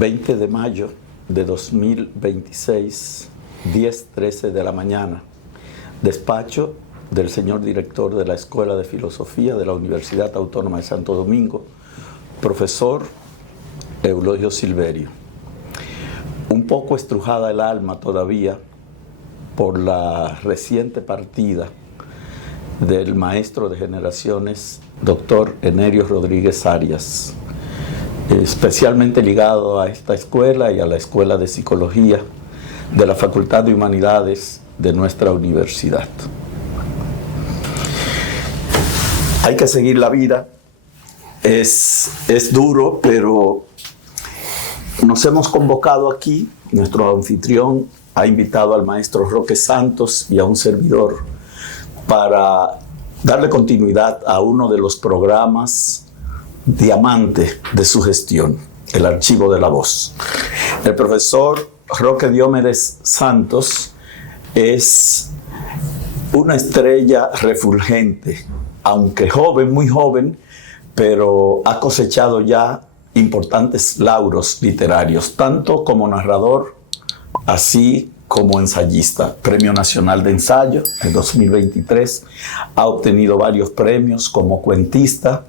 20 de mayo de 2026, 10:13 de la mañana. Despacho del señor director de la Escuela de Filosofía de la Universidad Autónoma de Santo Domingo, profesor Eulogio Silverio. Un poco estrujada el alma todavía por la reciente partida del maestro de generaciones, doctor Enerio Rodríguez Arias, especialmente ligado a esta escuela y a la Escuela de Psicología de la Facultad de Humanidades de nuestra universidad. Hay que seguir la vida, es duro, pero nos hemos convocado aquí. Nuestro anfitrión ha invitado al maestro Roque Santos y a un servidor para darle continuidad a uno de los programas diamante de su gestión, el Archivo de la Voz. El profesor Roque Diomedes Santos es una estrella refulgente, aunque joven, muy joven, pero ha cosechado ya importantes lauros literarios, tanto como narrador, así como ensayista. Premio Nacional de Ensayo en 2023, ha obtenido varios premios como cuentista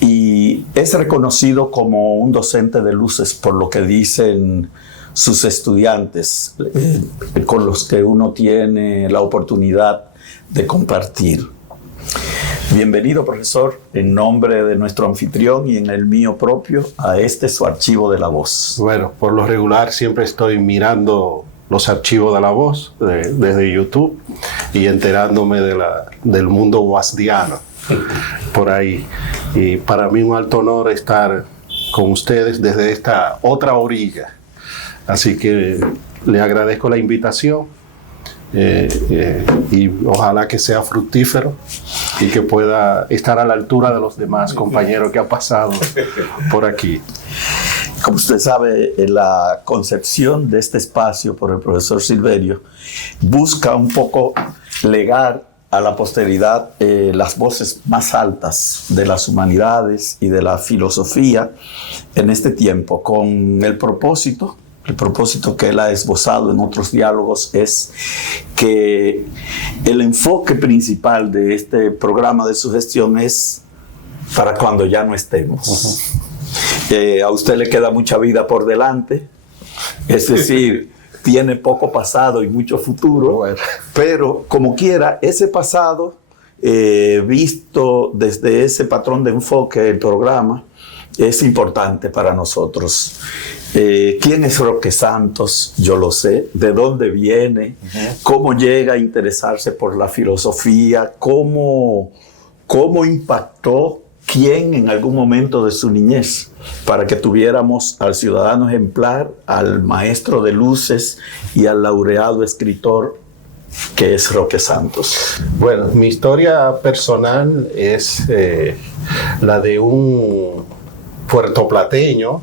y es reconocido como un docente de luces por lo que dicen sus estudiantes, con los que uno tiene la oportunidad de compartir. Bienvenido, profesor, en nombre de nuestro anfitrión y en el mío propio, a este su Archivo de la Voz. Bueno, por lo regular siempre estoy mirando los archivos de la voz desde YouTube y enterándome del mundo guasdiano por ahí. Y para mí un alto honor estar con ustedes desde esta otra orilla. Así que le agradezco la invitación y ojalá que sea fructífero y que pueda estar a la altura de los demás compañeros que han pasado por aquí. Como usted sabe, la concepción de este espacio por el profesor Silverio busca un poco legar a la posteridad las voces más altas de las humanidades y de la filosofía en este tiempo, con el propósito que él ha esbozado en otros diálogos es que el enfoque principal de este programa de su gestión es para cuando ya no estemos. A usted le queda mucha vida por delante, es decir, tiene poco pasado y mucho futuro, bueno, pero como quiera, ese pasado, visto desde ese patrón de enfoque del programa, es importante para nosotros. ¿Quién es Roque Santos? Yo lo sé. ¿De dónde viene? ¿Cómo llega a interesarse por la filosofía? ¿Cómo impactó? ¿Quién en algún momento de su niñez? Para que tuviéramos al ciudadano ejemplar, al maestro de luces y al laureado escritor que es Roque Santos. Bueno, mi historia personal es la de un puertoplateño.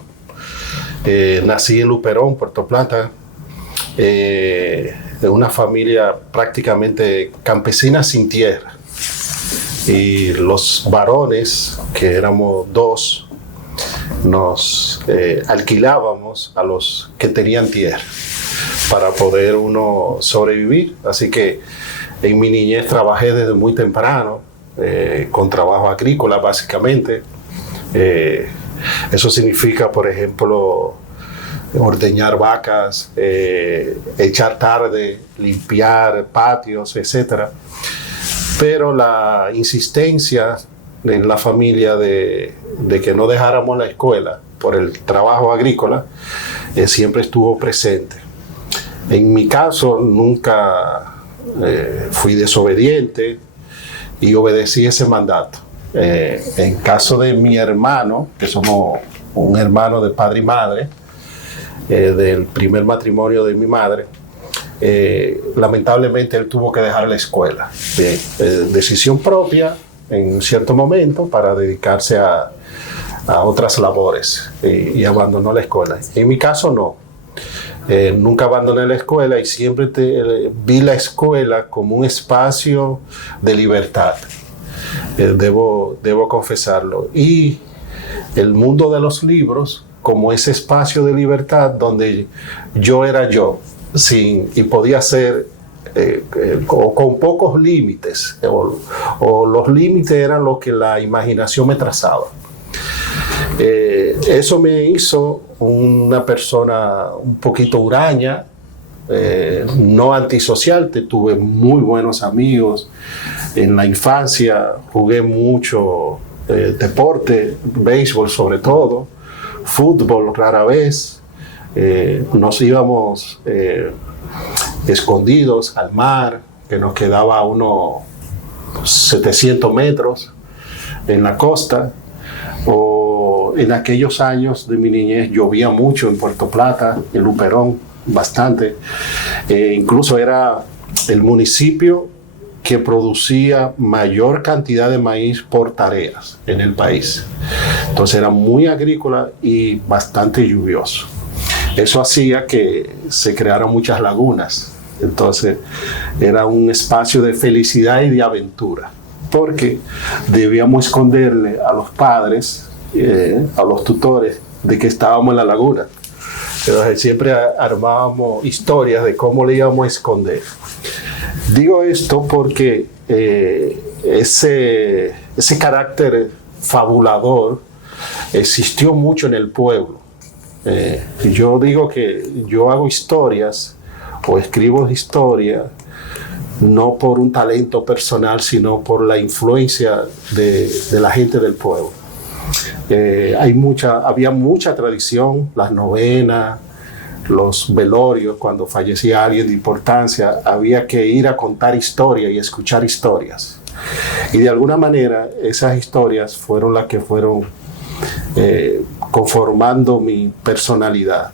Nací en Luperón, Puerto Plata, de una familia prácticamente campesina sin tierra. Y los varones, que éramos dos, nos alquilábamos a los que tenían tierra para poder uno sobrevivir. Así que en mi niñez trabajé desde muy temprano, con trabajo agrícola básicamente. Eso significa, por ejemplo, ordeñar vacas, echar tarde, limpiar patios, etc. Pero la insistencia en la familia de que no dejáramos la escuela por el trabajo agrícola siempre estuvo presente. En mi caso nunca fui desobediente y obedecí ese mandato. En caso de mi hermano, que somos un hermano de padre y madre, del primer matrimonio de mi madre, lamentablemente él tuvo que dejar la escuela. Decisión propia en cierto momento para dedicarse a otras labores y abandonó la escuela. En mi caso no. Nunca abandoné la escuela y siempre vi la escuela como un espacio de libertad. Debo confesarlo. Y el mundo de los libros como ese espacio de libertad donde yo era yo, y podía ser con pocos límites, o los límites eran lo que la imaginación me trazaba. Eso me hizo una persona un poquito huraña, no antisocial. Tuve muy buenos amigos en la infancia, jugué mucho deporte, béisbol sobre todo, fútbol rara vez. Nos íbamos escondidos al mar, que nos quedaba a unos 700 metros en la costa. O en aquellos años de mi niñez llovía mucho en Puerto Plata, en Luperón, bastante. Incluso era el municipio que producía mayor cantidad de maíz por tareas en el país. Entonces era muy agrícola y bastante lluvioso. Eso hacía que se crearan muchas lagunas. Entonces era un espacio de felicidad y de aventura, porque debíamos esconderle a los padres, a los tutores, de que estábamos en la laguna. Entonces siempre armábamos historias de cómo le íbamos a esconder. Digo esto porque ese carácter fabulador existió mucho en el pueblo. Yo digo que yo hago historias o escribo historias no por un talento personal, sino por la influencia de la gente del pueblo. Había mucha tradición, las novenas, los velorios, cuando fallecía alguien de importancia, había que ir a contar historias y escuchar historias. Y de alguna manera esas historias fueron las que fueron conformando mi personalidad.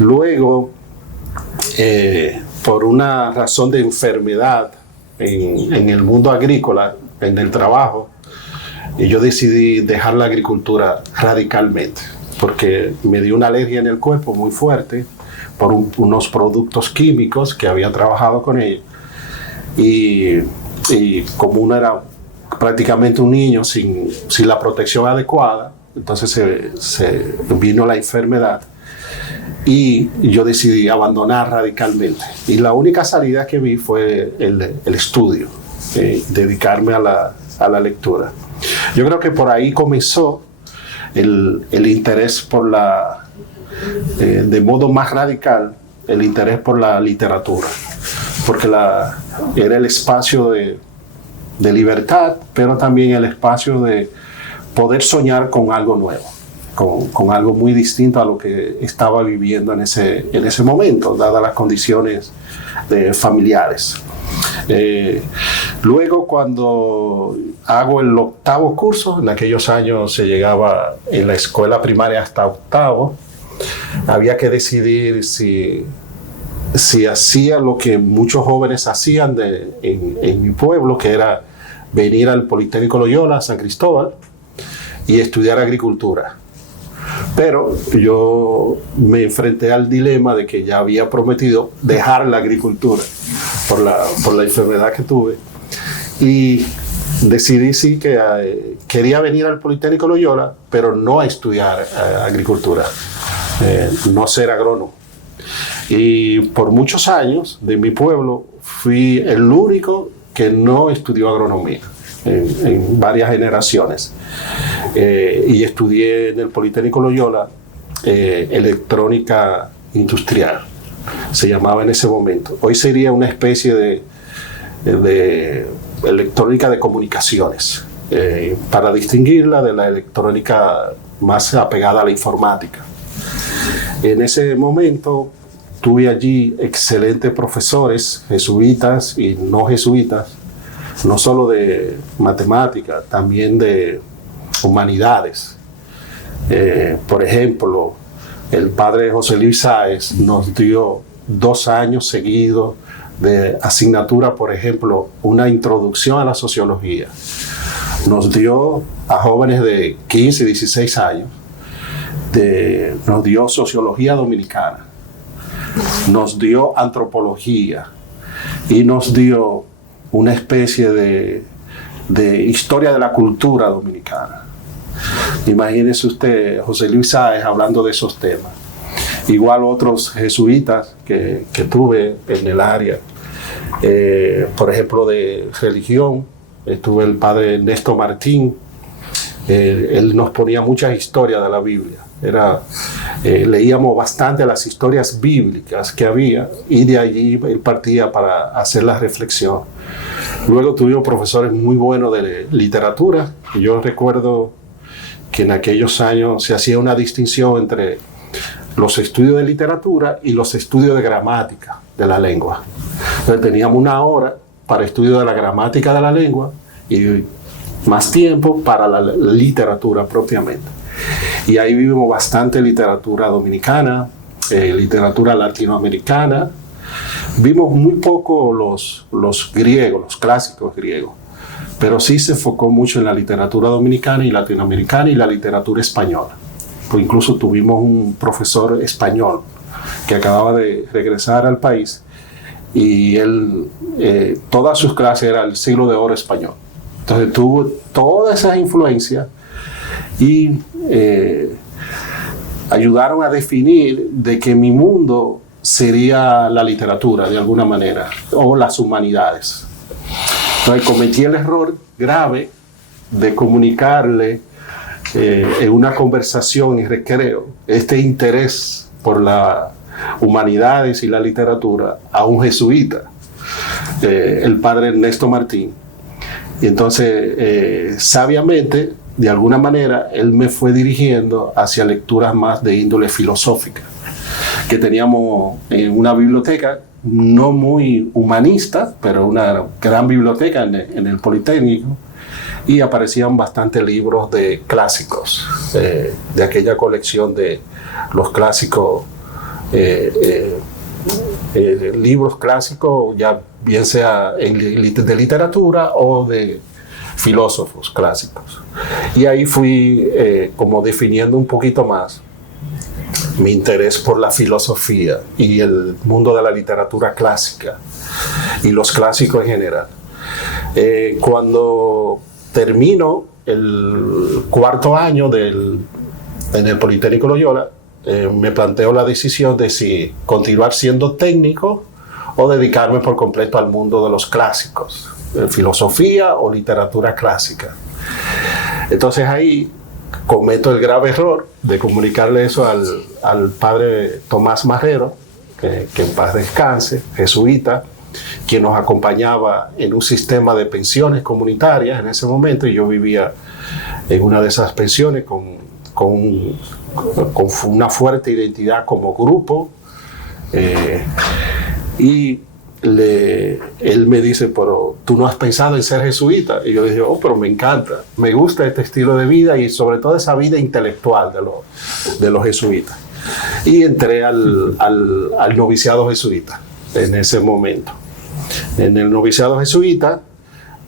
Luego, por una razón de enfermedad en el mundo agrícola, en el trabajo, yo decidí dejar la agricultura radicalmente, porque me dio una alergia en el cuerpo muy fuerte por unos productos químicos que había trabajado con ellos. Y como uno era prácticamente un niño sin la protección adecuada, entonces se vino la enfermedad. Y yo decidí abandonar radicalmente. Y la única salida que vi fue el estudio, dedicarme a la lectura. Yo creo que por ahí comenzó el interés por de modo más radical, el interés por la literatura. Porque era el espacio de libertad, pero también el espacio de poder soñar con algo nuevo. Con algo muy distinto a lo que estaba viviendo en ese momento, dadas las condiciones familiares. Luego, cuando hago el 8º curso, en aquellos años se llegaba en la escuela primaria hasta 8º, había que decidir si hacía lo que muchos jóvenes hacían en mi pueblo, que era venir al Politécnico Loyola, San Cristóbal, y estudiar agricultura. Pero yo me enfrenté al dilema de que ya había prometido dejar la agricultura por la enfermedad que tuve, y decidí sí que quería venir al Politécnico Loyola, pero no a estudiar agricultura, no ser agrónomo. Y por muchos años de mi pueblo fui el único que no estudió agronomía en varias generaciones. Y estudié en el Politécnico Loyola electrónica industrial, se llamaba en ese momento. Hoy sería una especie de electrónica de comunicaciones, para distinguirla de la electrónica más apegada a la informática. En ese momento tuve allí excelentes profesores, jesuitas y no jesuitas, no solo de matemática, también de humanidades. Por ejemplo, el padre José Luis Sáez nos dio 2 años seguidos de asignatura, por ejemplo, una introducción a la sociología. Nos dio a jóvenes de 15 y 16 años, nos dio sociología dominicana, nos dio antropología y nos dio una especie de historia de la cultura dominicana. Imagínese usted, José Luis Sáez hablando de esos temas. Igual otros jesuitas que tuve en el área. Por ejemplo, de religión, estuve el padre Ernesto Martín. Él nos ponía muchas historias de la Biblia. Leíamos bastante las historias bíblicas que había y de allí él partía para hacer la reflexión. Luego tuvimos profesores muy buenos de literatura. Yo recuerdo que en aquellos años se hacía una distinción entre los estudios de literatura y los estudios de gramática de la lengua. Entonces teníamos una hora para estudio de la gramática de la lengua y más tiempo para la literatura propiamente. Y ahí vivimos bastante literatura dominicana, literatura latinoamericana. Vimos muy poco los griegos, los clásicos griegos, pero sí se enfocó mucho en la literatura dominicana y latinoamericana y la literatura española. Pues incluso tuvimos un profesor español que acababa de regresar al país y él, todas sus clases eran el siglo de oro español. Entonces tuvo todas esas influencias y ayudaron a definir de que mi mundo sería la literatura de alguna manera o las humanidades. Entonces cometí el error grave de comunicarle en una conversación y recreo este interés por las humanidades y la literatura a un jesuita, el padre Ernesto Martín. Y entonces, sabiamente, de alguna manera, él me fue dirigiendo hacia lecturas más de índole filosófica, que teníamos en una biblioteca no muy humanista, pero una gran biblioteca en el Politécnico, y aparecían bastantes libros de clásicos, de aquella colección de los clásicos, libros clásicos, ya bien sea de literatura o de filósofos clásicos. Y ahí fui como definiendo un poquito más mi interés por la filosofía y el mundo de la literatura clásica y los clásicos en general. Cuando termino el cuarto año en el Politécnico Loyola, me planteo la decisión de si continuar siendo técnico o dedicarme por completo al mundo de los clásicos, filosofía o literatura clásica. Entonces ahí cometo el grave error de comunicarle eso al padre Tomás Marrero, que en paz descanse, jesuita, quien nos acompañaba en un sistema de pensiones comunitarias en ese momento, y yo vivía en una de esas pensiones con una fuerte identidad como grupo, y él me dice, pero tú no has pensado en ser jesuita. Y yo dije, pero me encanta, me gusta este estilo de vida y sobre todo esa vida intelectual de los jesuitas. Y entré al noviciado jesuita en ese momento. En el noviciado jesuita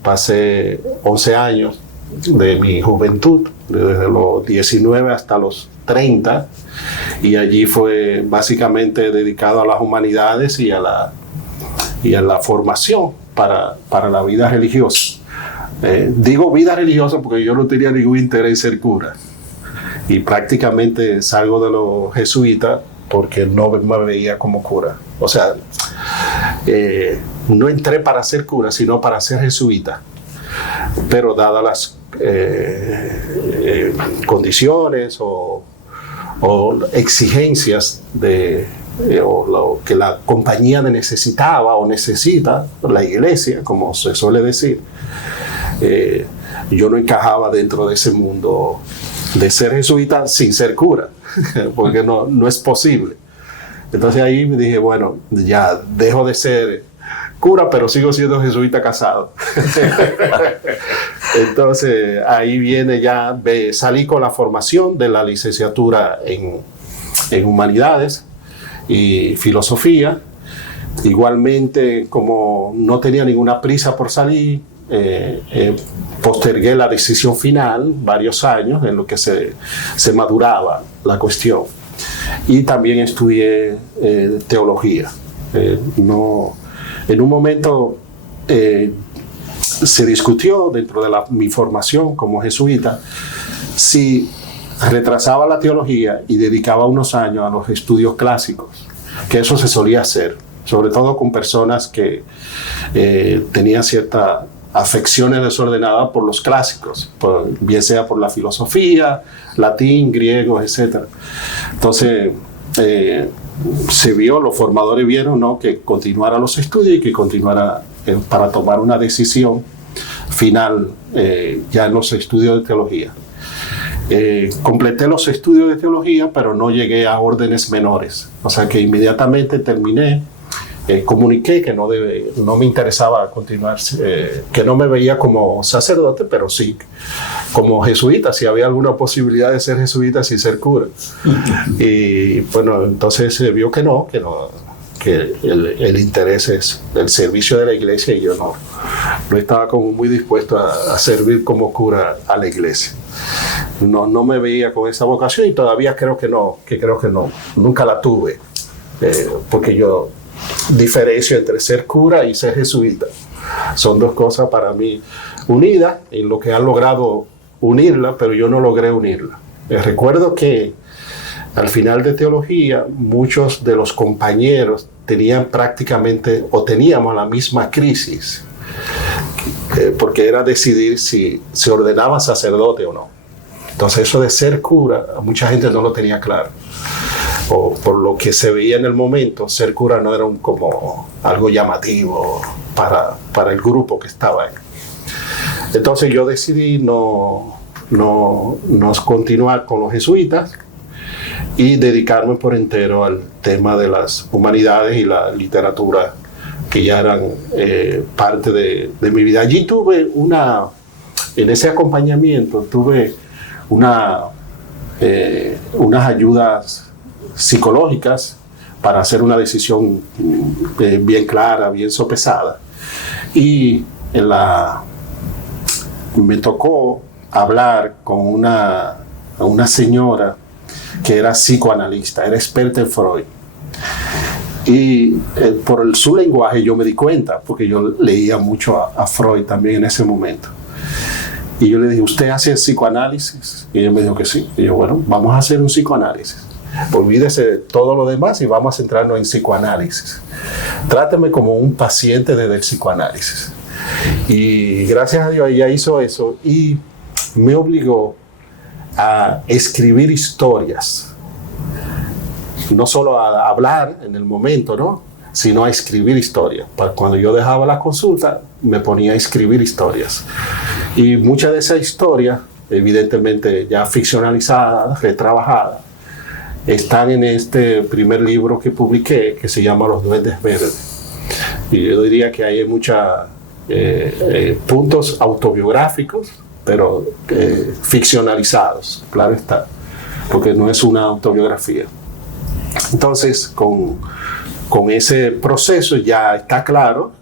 pasé 11 años de mi juventud, desde los 19 hasta los 30, y allí fue básicamente dedicado a las humanidades y a la formación para la vida religiosa. Digo vida religiosa porque yo no tenía ningún interés en ser cura, y prácticamente salgo de los jesuitas porque no me veía como cura. O sea, no entré para ser cura, sino para ser jesuita. Pero dadas las condiciones o exigencias o lo que la compañía necesitaba o necesita, la iglesia, como se suele decir, yo no encajaba dentro de ese mundo de ser jesuita sin ser cura, porque no es posible. Entonces ahí me dije, bueno, ya dejo de ser cura, pero sigo siendo jesuita casado. Entonces ahí viene ya, salí con la formación de la licenciatura en humanidades y filosofía. Igualmente, como no tenía ninguna prisa por salir, postergué la decisión final varios años en lo que se maduraba la cuestión. Y también estudié teología. En un momento se discutió dentro de mi formación como jesuita si retrasaba la teología y dedicaba unos años a los estudios clásicos, que eso se solía hacer, sobre todo con personas que tenían ciertas afecciones desordenadas por los clásicos, bien sea por la filosofía, latín, griego, etc. Entonces, se vio, los formadores vieron, ¿no?, que continuara los estudios y que continuara para tomar una decisión final ya en los estudios de teología. Completé los estudios de teología, pero no llegué a órdenes menores. O sea que inmediatamente terminé, comuniqué que no me interesaba continuar, que no me veía como sacerdote, pero sí como jesuita, si había alguna posibilidad de ser jesuita sin ser cura. Y bueno, entonces se vio que el interés es el servicio de la iglesia, y yo no estaba como muy dispuesto a servir como cura a la iglesia. No me veía con esa vocación, y todavía creo que no, nunca la tuve, porque yo diferencio entre ser cura y ser jesuita. Son dos cosas para mí unidas, en lo que han logrado unirla, pero yo no logré unirla. Recuerdo que al final de teología, muchos de los compañeros tenían prácticamente, o teníamos la misma crisis, porque era decidir si se ordenaba sacerdote o no. Entonces eso de ser cura, mucha gente no lo tenía claro. O por lo que se veía en el momento, ser cura no era como algo llamativo para el grupo que estaba ahí. Entonces yo decidí no continuar con los jesuitas y dedicarme por entero al tema de las humanidades y la literatura, que ya eran parte de mi vida. Allí en ese acompañamiento tuve unas ayudas psicológicas para hacer una decisión bien clara, bien sopesada. Y me tocó hablar con una señora que era psicoanalista, era experta en Freud. Y por su lenguaje yo me di cuenta, porque yo leía mucho a Freud también en ese momento. Y yo le dije, ¿usted hace psicoanálisis? Y ella me dijo que sí. Y yo, bueno, vamos a hacer un psicoanálisis. Olvídese de todo lo demás y vamos a centrarnos en psicoanálisis. Tráteme como un paciente desde el psicoanálisis. Y gracias a Dios ella hizo eso y me obligó a escribir historias. No solo a hablar en el momento, ¿no?, sino a escribir historias. Cuando yo dejaba la consulta, me ponía a escribir historias. Y muchas de esas historias, evidentemente ya ficcionalizadas, retrabajadas, están en este primer libro que publiqué, que se llama Los Duendes Verdes. Y yo diría que hay muchos puntos autobiográficos, pero ficcionalizados, claro está, porque no es una autobiografía. Entonces, con ese proceso ya está claro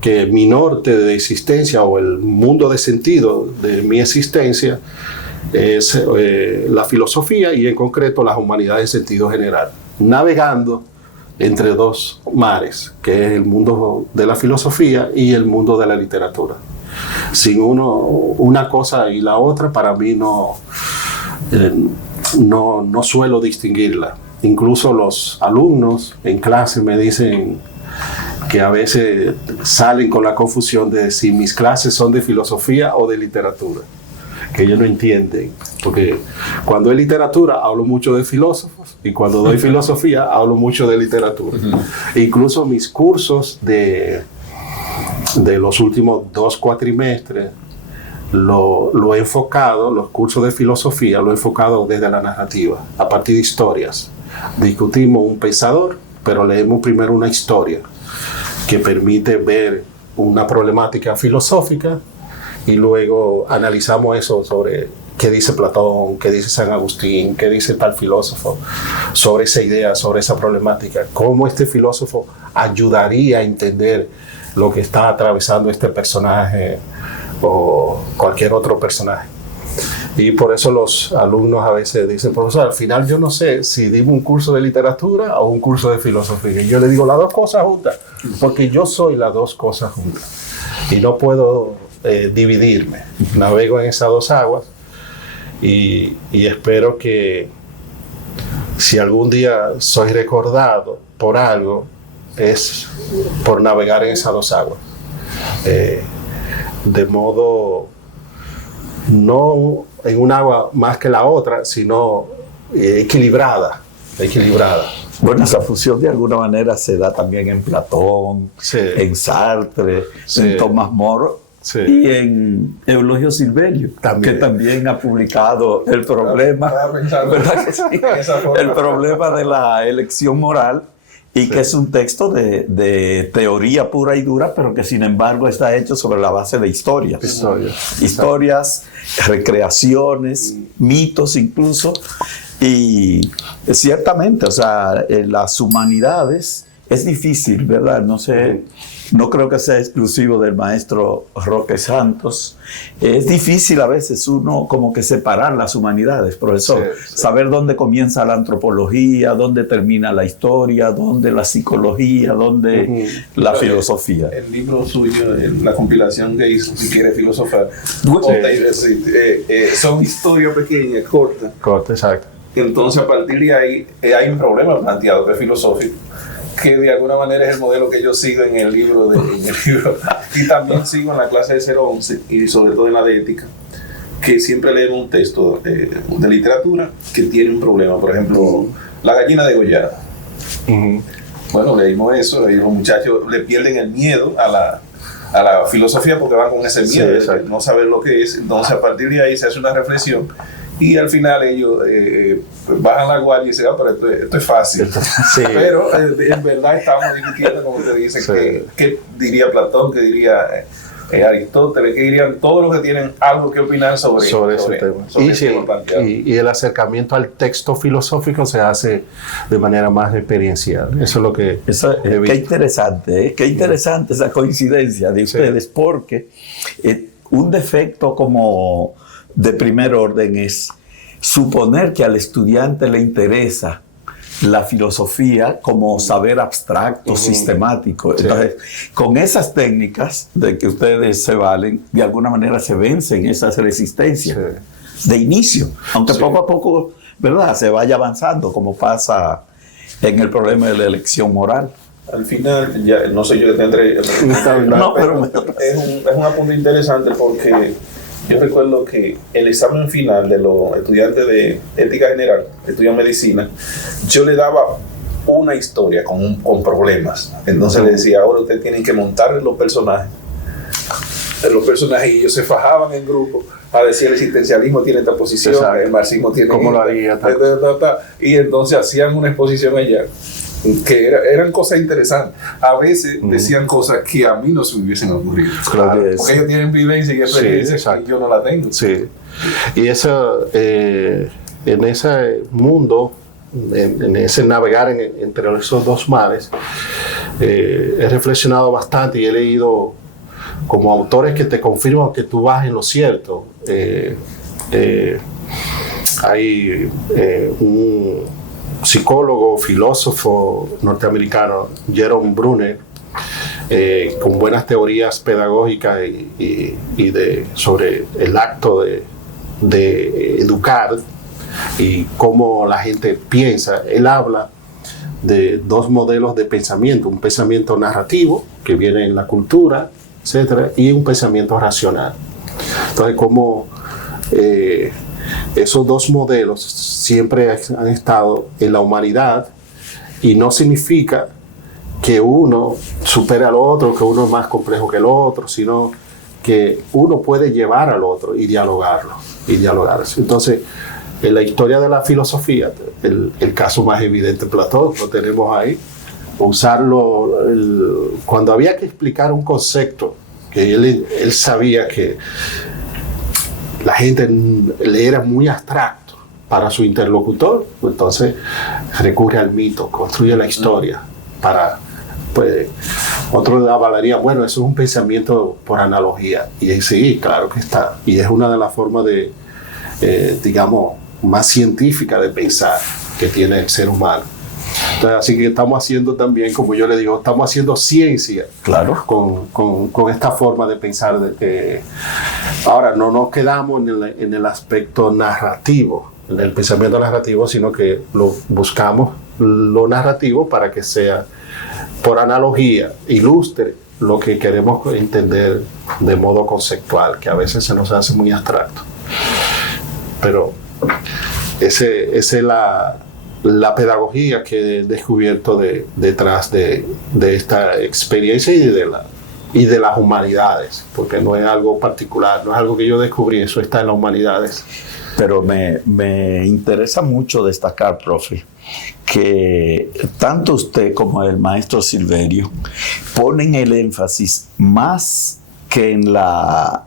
que mi norte de existencia, o el mundo de sentido de mi existencia, es la filosofía, y en concreto las humanidades en sentido general, navegando entre dos mares, que es el mundo de la filosofía y el mundo de la literatura. Sin una cosa y la otra, para mí no suelo distinguirla. Incluso los alumnos en clase me dicen que a veces salen con la confusión de si mis clases son de filosofía o de literatura, que ellos no entienden, porque cuando es literatura hablo mucho de filósofos, y cuando doy filosofía hablo mucho de literatura. Incluso mis cursos de los últimos 2 cuatrimestres lo he enfocado, los cursos de filosofía lo he enfocado desde la narrativa, a partir de historias. Discutimos un pensador, pero leemos primero una historia que permite ver una problemática filosófica, y luego analizamos eso sobre qué dice Platón, qué dice San Agustín, qué dice tal filósofo sobre esa idea, sobre esa problemática, cómo este filósofo ayudaría a entender lo que está atravesando este personaje o cualquier otro personaje. Y por eso los alumnos a veces dicen, profesor, al final yo no sé si dimos un curso de literatura o un curso de filosofía. Y yo le digo las dos cosas juntas, porque yo soy las dos cosas juntas y no puedo dividirme. Navego en esas dos aguas, y espero que si algún día soy recordado por algo, es por navegar en esas dos aguas. De modo, no en un agua más que la otra, sino equilibrada. Bueno, esa fusión de alguna manera se da también en Platón, Sí. en Sartre, Sí. en Tomás Moro Sí. y en Eulogio Silverio, También. que también ha publicado el problema, Estaba pensando ¿verdad que sí? en esa forma. El problema de la elección moral, y que es un texto de teoría pura y dura, pero que sin embargo está hecho sobre la base de historias. Historias, recreaciones, mitos incluso. Y ciertamente, o sea, en las humanidades es difícil, ¿verdad? No sé, no creo que sea exclusivo del maestro Roque Santos. Es difícil a veces uno como que separar las humanidades, profesor. Sí. Saber dónde comienza la antropología, dónde termina la historia, dónde la psicología, dónde la filosofía. El libro suyo, la compilación que hizo, si quiere filosofar, son historias pequeñas, cortas. Corte, exacto. Entonces, a partir de ahí, hay un problema planteado que es filosófico, que de alguna manera es el modelo que yo sigo en el libro. Y también sigo en la clase de 011 y sobre todo en la de ética, que siempre leemos un texto de literatura que tiene un problema. Por ejemplo, La gallina degollada. Bueno, leímos eso y los muchachos le pierden el miedo a la filosofía porque van con ese miedo de no saber lo que es. Entonces, a partir de ahí se hace una reflexión y al final ellos bajan la guardia y dicen, pero esto es fácil. Sí. Pero en verdad estamos discutiendo, como usted dice, Sí. qué diría Platón, qué diría Aristóteles, qué dirían todos los que tienen algo que opinar sobre ese tema. sobre Y, ese tema planteado. y el acercamiento al texto filosófico se hace de manera más experiencial. Eso es lo que Qué interesante, qué interesante esa coincidencia de ustedes, porque un defecto como de primer orden es suponer que al estudiante le interesa la filosofía como saber abstracto, sistemático. Entonces, con esas técnicas de que ustedes se valen, de alguna manera se vencen esas resistencias de inicio, aunque poco a poco, ¿verdad?, se vaya avanzando, como pasa en el problema de la elección moral. Al final, ya no sé yo que tendré. No, pero es un apunte interesante porque yo recuerdo que el examen final de los estudiantes de ética general, que estudian medicina, yo le daba una historia con problemas. Entonces le decía, ahora ustedes tienen que montar los personajes. Y ellos se fajaban en grupo a decir el existencialismo tiene esta posición, el marxismo tiene ¿cómo lo haría? y entonces hacían una exposición allá que eran cosas interesantes. A veces decían cosas que a mí no se me hubiesen ocurrido. Claro. Porque ellos tienen vivencia y experiencia y yo no la tengo. Sí. Y eso, en ese mundo, en ese navegar entre esos dos mares, he reflexionado bastante y he leído como autores que te confirman que tú vas en lo cierto. Hay un psicólogo, filósofo norteamericano, Jerome Bruner, con buenas teorías pedagógicas sobre el acto de educar y cómo la gente piensa. Él habla de dos modelos de pensamiento, un pensamiento narrativo que viene en la cultura, etcétera, y un pensamiento racional. Entonces, como esos dos modelos siempre han estado en la humanidad, y no significa que uno supere al otro, que uno es más complejo que el otro, sino que uno puede llevar al otro y dialogarlo. Entonces, en la historia de la filosofía, el caso más evidente, Platón, lo tenemos ahí, usarlo cuando había que explicar un concepto que él sabía que la gente le era muy abstracto para su interlocutor, entonces recurre al mito, construye la historia para, pues, otros avalarían, bueno, eso es un pensamiento por analogía, y sí, claro que está, y es una de las formas de, digamos, más científica de pensar que tiene el ser humano. Así que estamos haciendo también, como yo le digo, estamos haciendo ciencia. Claro. Con esta forma de pensar. Ahora, no nos quedamos en el aspecto narrativo, en el pensamiento narrativo, sino que buscamos lo narrativo para que sea, por analogía, ilustre lo que queremos entender de modo conceptual, que a veces se nos hace muy abstracto. Pero esa es la pedagogía que he descubierto detrás de esta experiencia y de las humanidades, porque no es algo particular, no es algo que yo descubrí, eso está en las humanidades. Pero me interesa mucho destacar, profe, que tanto usted como el maestro Silverio ponen el énfasis más que en la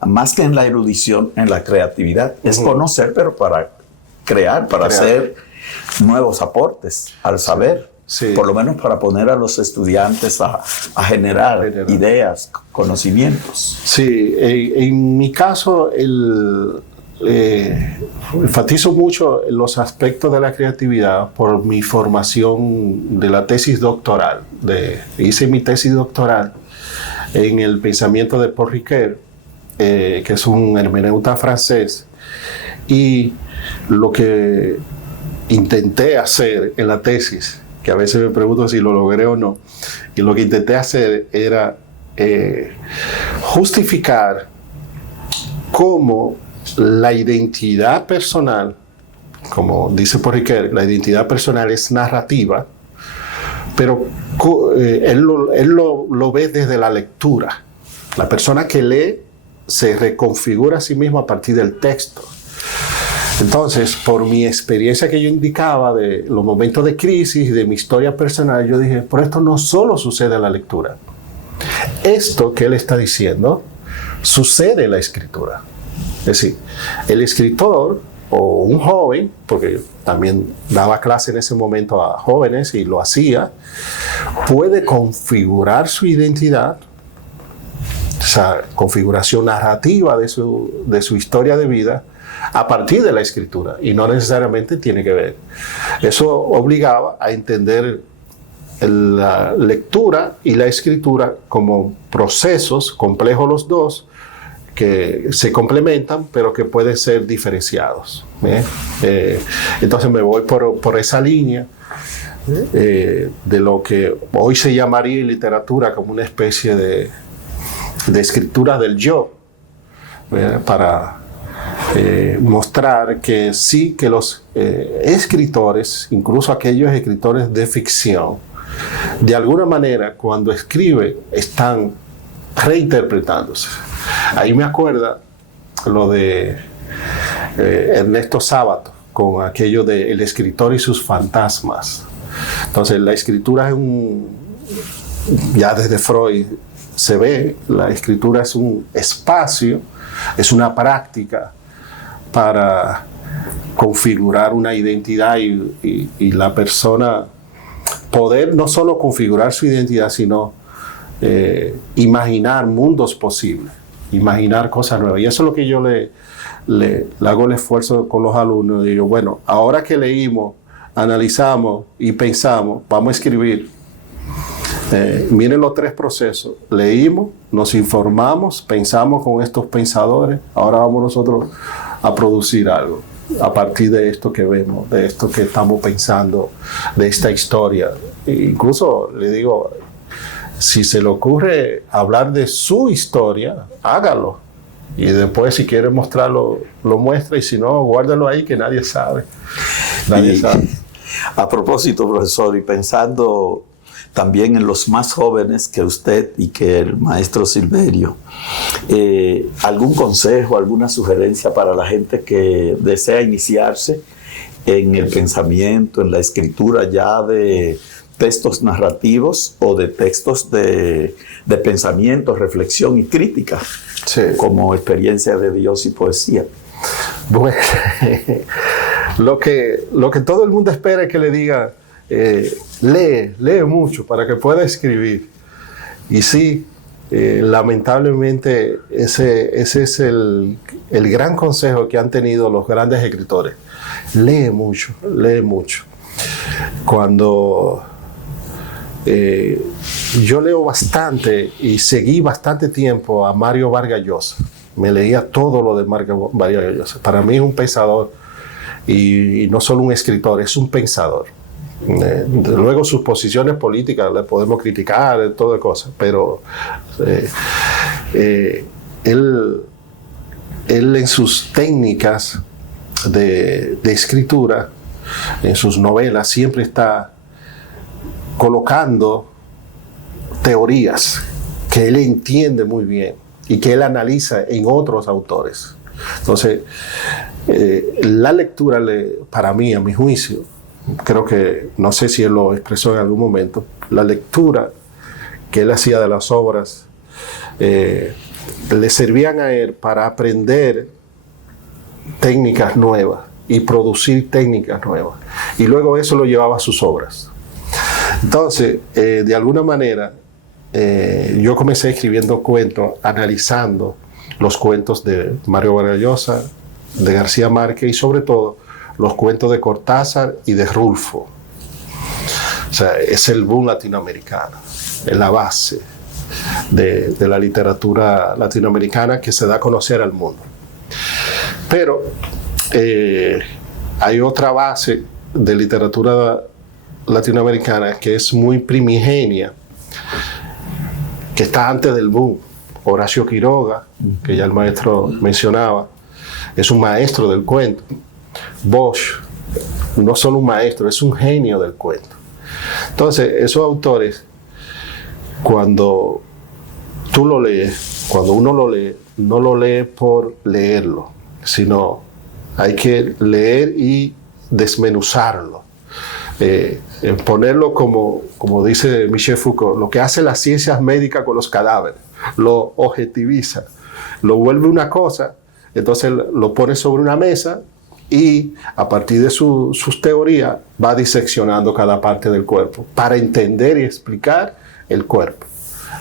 erudición, en la creatividad. Es conocer, pero para crear, para hacer nuevos aportes al saber. Sí. Por lo menos para poner a los estudiantes a generar ideas, conocimientos. Sí, en mi caso, enfatizo mucho los aspectos de la creatividad por mi formación de la tesis doctoral. Hice mi tesis doctoral en el pensamiento de Paul Ricoeur, que es un hermeneuta francés, y lo que intenté hacer en la tesis, que a veces me pregunto si lo logré o no, y lo que intenté hacer era justificar cómo la identidad personal, como dice Paul Ricoeur, la identidad personal es narrativa, pero él lo ve desde la lectura. La persona que lee se reconfigura a sí mismo a partir del texto. Entonces, por mi experiencia que yo indicaba de los momentos de crisis, de mi historia personal, yo dije, pero esto no solo sucede en la lectura. Esto que él está diciendo sucede en la escritura. Es decir, el escritor o un joven, porque yo también daba clase en ese momento a jóvenes y lo hacía, puede configurar su identidad, esa configuración narrativa de su historia de vida, a partir de la escritura, y no necesariamente tiene que ver. Eso obligaba a entender la lectura y la escritura como procesos complejos los dos, que se complementan, pero que pueden ser diferenciados. Entonces me voy por esa línea de lo que hoy se llamaría en literatura como una especie de escritura del yo, para mostrar que sí, que los escritores, incluso aquellos escritores de ficción, de alguna manera cuando escriben están reinterpretándose. Ahí me acuerda lo de Ernesto Sábato con aquello de el escritor y sus fantasmas. Entonces la escritura es ya desde Freud se ve, la escritura es un espacio, es una práctica para configurar una identidad y la persona poder no solo configurar su identidad, sino imaginar mundos posibles, imaginar cosas nuevas. Y eso es lo que yo le hago el esfuerzo con los alumnos. Digo, bueno, ahora que leímos, analizamos y pensamos, vamos a escribir. Miren los tres procesos. Leímos, nos informamos, pensamos con estos pensadores. Ahora vamos nosotros a producir algo a partir de esto que vemos, de esto que estamos pensando, de esta historia. E incluso le digo, si se le ocurre hablar de su historia, hágalo. Y después, si quiere mostrarlo, lo muestra, y si no, guárdalo ahí, que nadie sabe. Nadie sabe. A propósito, profesor, y pensando también en los más jóvenes que usted y que el maestro Silverio, ¿algún consejo, alguna sugerencia para la gente que desea iniciarse en el pensamiento, en la escritura ya de textos narrativos o de textos de pensamiento, reflexión y crítica, Sí. como experiencia de Dios y poesía? Bueno, lo que todo el mundo espera es que le diga, lee mucho para que pueda escribir. Y sí, lamentablemente ese es el gran consejo que han tenido los grandes escritores. Lee mucho, lee mucho. Cuando yo leo bastante y seguí bastante tiempo a Mario Vargas Llosa. Me leía todo lo de Mario Vargas Llosa. Para mí es un pensador y no solo un escritor, es un pensador. Luego sus posiciones políticas las podemos criticar, todas cosas, pero él en sus técnicas de escritura, en sus novelas, siempre está colocando teorías que él entiende muy bien y que él analiza en otros autores. Entonces, la lectura, para mí, a mi juicio, creo que, no sé si él lo expresó en algún momento, la lectura que él hacía de las obras le servían a él para aprender técnicas nuevas y producir técnicas nuevas. Y luego eso lo llevaba a sus obras. Entonces, de alguna manera, yo comencé escribiendo cuentos, analizando los cuentos de Mario Vargas Llosa, de García Márquez y sobre todo los cuentos de Cortázar y de Rulfo. O sea, es el boom latinoamericano, es la base de la literatura latinoamericana que se da a conocer al mundo. Pero hay otra base de literatura latinoamericana que es muy primigenia, que está antes del boom. Horacio Quiroga, que ya el maestro mencionaba, es un maestro del cuento. Bosch, no solo un maestro, es un genio del cuento. Entonces, esos autores, cuando tú lo lees, cuando uno lo lee, no lo lee por leerlo, sino hay que leer y desmenuzarlo. Ponerlo como dice Michel Foucault, lo que hace las ciencias médicas con los cadáveres, lo objetiviza, lo vuelve una cosa, entonces lo pone sobre una mesa y a partir de sus teorías va diseccionando cada parte del cuerpo para entender y explicar el cuerpo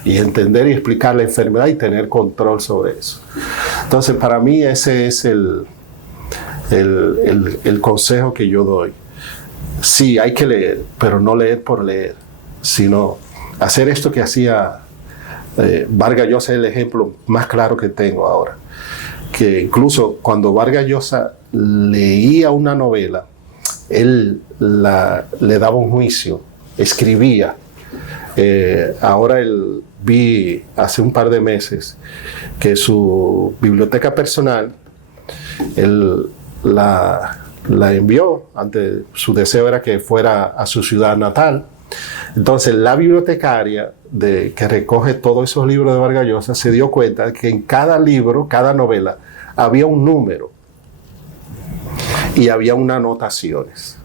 y entender y explicar la enfermedad y tener control sobre eso. Entonces, para mí ese es el consejo que yo doy. Sí, hay que leer, pero no leer por leer, sino hacer esto que hacía Vargas Llosa, es el ejemplo más claro que tengo ahora. Que incluso cuando Vargas Llosa leía una novela, él le daba un juicio, escribía. Ahora vi hace un par de meses que su biblioteca personal, él la envió, su deseo era que fuera a su ciudad natal. Entonces la bibliotecaria que recoge todos esos libros de Vargas Llosa se dio cuenta que en cada libro, cada novela, había un número y había unas anotaciones.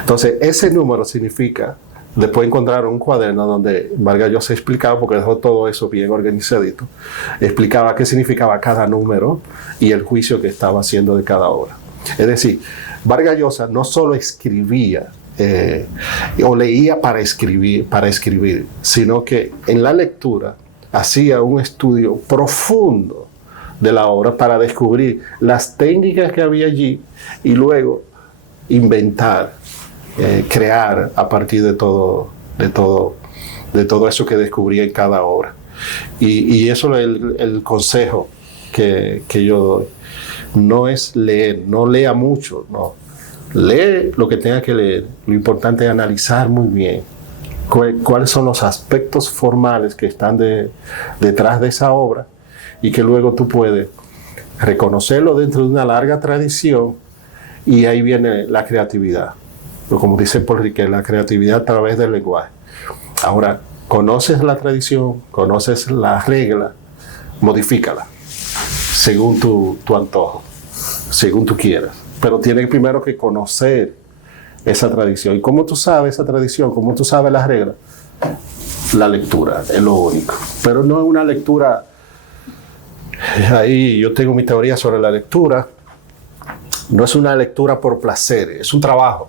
Entonces ese número significa, después encontraron un cuaderno donde Vargas Llosa explicaba, porque dejó todo eso bien organizadito, explicaba qué significaba cada número y el juicio que estaba haciendo de cada obra. Es decir, Vargas Llosa no solo escribía o leía para escribir, sino que en la lectura hacía un estudio profundo de la obra para descubrir las técnicas que había allí y luego inventar, crear a partir de todo eso que descubría en cada obra. Y eso es el consejo que yo doy. No es leer, no lea mucho, no. Lee lo que tenga que leer. Lo importante es analizar muy bien cuáles son los aspectos formales que están detrás de esa obra y que luego tú puedes reconocerlo dentro de una larga tradición y ahí viene la creatividad. Como dice Paul Ricoeur, la creatividad a través del lenguaje. Ahora, conoces la tradición, conoces la regla, modifícala según tu antojo, según tú quieras. Pero tienes primero que conocer esa tradición. ¿Y cómo tú sabes esa tradición? ¿Cómo tú sabes las reglas? La lectura es lo único. Pero no es una lectura... Ahí yo tengo mi teoría sobre la lectura. No es una lectura por placer, es un trabajo.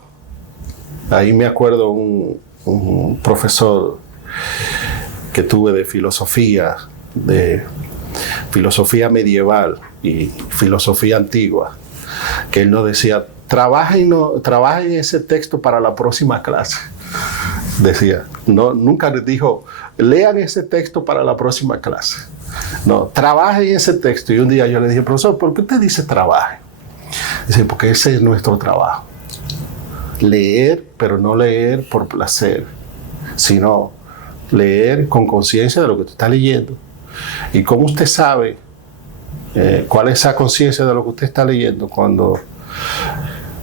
Ahí me acuerdo un profesor que tuve de filosofía medieval y filosofía antigua, que él nos decía, trabajen ese texto para la próxima clase. decía. No, nunca les dijo, lean ese texto para la próxima clase. No, trabajen ese texto. Y un día yo le dije, profesor, ¿por qué usted dice trabaje? Dice, porque ese es nuestro trabajo. Leer, pero no leer por placer, sino leer con conciencia de lo que usted está leyendo. ¿Y cómo usted sabe cuál es esa conciencia de lo que usted está leyendo? Cuando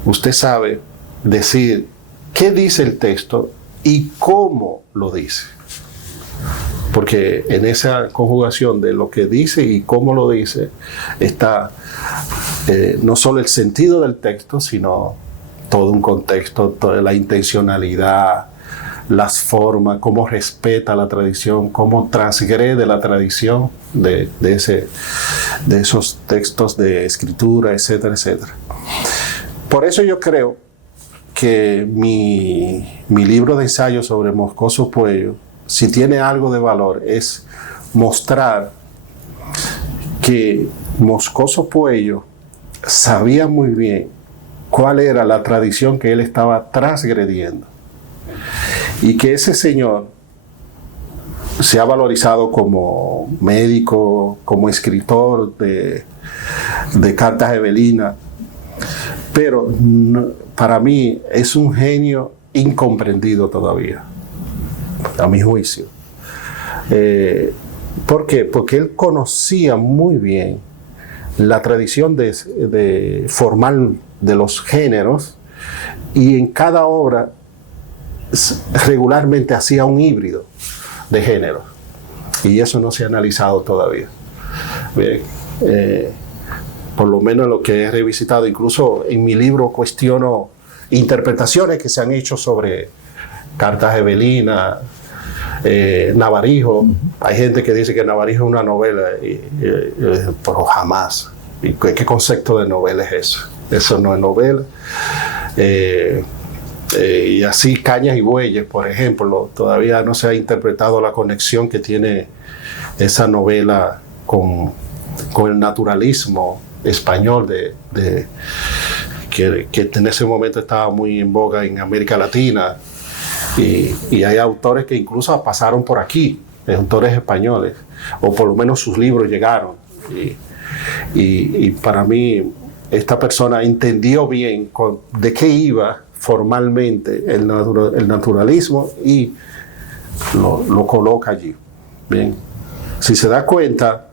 usted sabe decir qué dice el texto y cómo lo dice. Porque en esa conjugación de lo que dice y cómo lo dice está no solo el sentido del texto, sino todo un contexto, toda la intencionalidad, las formas, cómo respeta la tradición, cómo transgrede la tradición de esos textos de escritura, etcétera, etcétera. Por eso yo creo que mi libro de ensayo sobre Moscoso Puello, si tiene algo de valor, es mostrar que Moscoso Puello sabía muy bien cuál era la tradición que él estaba transgrediendo y que ese señor se ha valorizado como médico, como escritor de cartas Evelina, pero para mí es un genio incomprendido todavía, a mi juicio. ¿Por qué? Porque él conocía muy bien la tradición formal de los géneros y en cada obra regularmente hacía un híbrido de géneros y eso no se ha analizado todavía. Bien, por lo menos lo que he revisitado, incluso en mi libro cuestiono interpretaciones que se han hecho sobre cartas Evelina, Navarijo. Hay gente que dice que Navarijo es una novela, pero jamás. ¿Y qué concepto de novela es eso? Eso no es novela. Y así Cañas y Bueyes, por ejemplo, todavía no se ha interpretado la conexión que tiene esa novela con el naturalismo español que en ese momento estaba muy en boga en América Latina. Y hay autores que incluso pasaron por aquí, autores españoles, o por lo menos sus libros llegaron. Y para mí, esta persona entendió bien de qué iba formalmente el naturalismo y lo coloca allí. Bien. Si se da cuenta,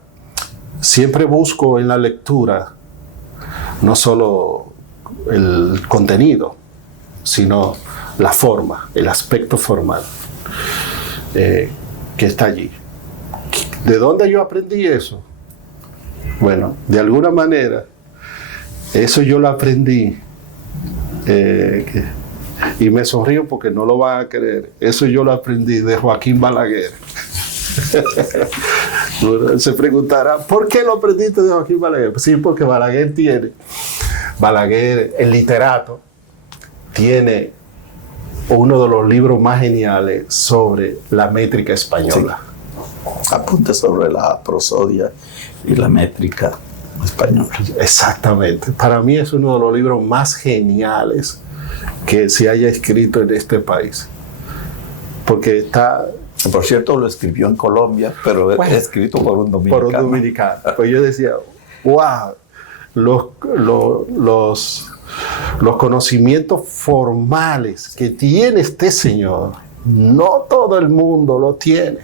siempre busco en la lectura no solo el contenido, sino la forma, el aspecto formal que está allí. ¿De dónde yo aprendí eso? Bueno, de alguna manera, eso yo lo aprendí y me sonrío porque no lo van a creer. Eso yo lo aprendí de Joaquín Balaguer. Se preguntará, ¿por qué lo aprendiste de Joaquín Balaguer? Pues sí, porque Balaguer, el literato, tiene uno de los libros más geniales sobre la métrica española. Sí. Apunte sobre la prosodia y la métrica española. Exactamente. Para mí es uno de los libros más geniales que se haya escrito en este país. Porque está... Por cierto, lo escribió en Colombia, pero bueno, es escrito por un dominicano. Por un dominicano. Pues yo decía, wow, los conocimientos formales que tiene este señor, no todo el mundo lo tiene.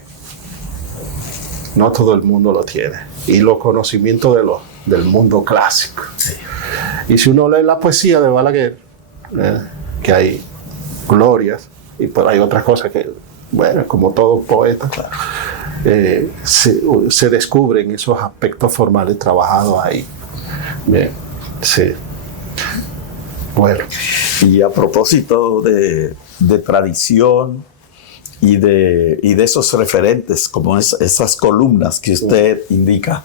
No todo el mundo lo tiene. Y los conocimientos del mundo clásico. Sí. Y si uno lee la poesía de Balaguer, que hay glorias, y pues hay otras cosas que, bueno, como todo poeta, claro, se descubren esos aspectos formales trabajados ahí. Bien, sí. Bueno. Y a propósito de tradición y de esos referentes, como esas columnas que usted indica,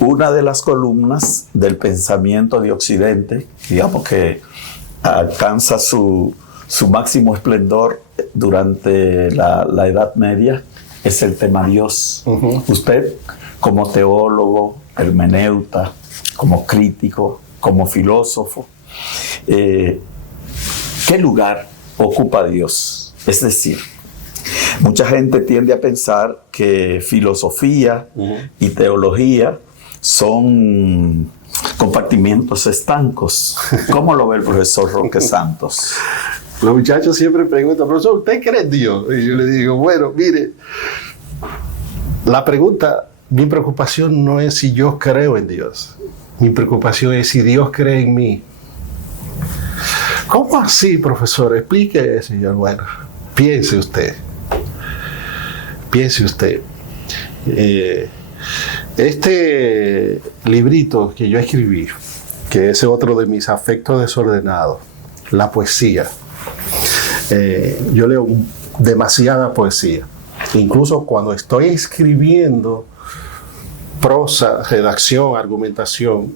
una de las columnas del pensamiento de Occidente, digamos que alcanza su máximo esplendor durante la Edad Media, es el tema Dios. Uh-huh. Usted, como teólogo, hermeneuta, como crítico, como filósofo, ¿qué lugar ocupa Dios? Es decir, Mucha gente tiende a pensar que filosofía y teología son compartimientos estancos. ¿Cómo lo ve el profesor Roque Santos? Los muchachos siempre preguntan, profesor, ¿usted cree en Dios? Y yo le digo, bueno, mire, la pregunta, mi preocupación no es si yo creo en Dios. Mi preocupación es si Dios cree en mí. ¿Cómo así, profesor? Explique eso. Y yo, bueno, piense usted. Piense usted. Este librito que yo escribí, que es otro de mis afectos desordenados, la poesía. Yo leo demasiada poesía. Incluso cuando estoy escribiendo prosa, redacción, argumentación,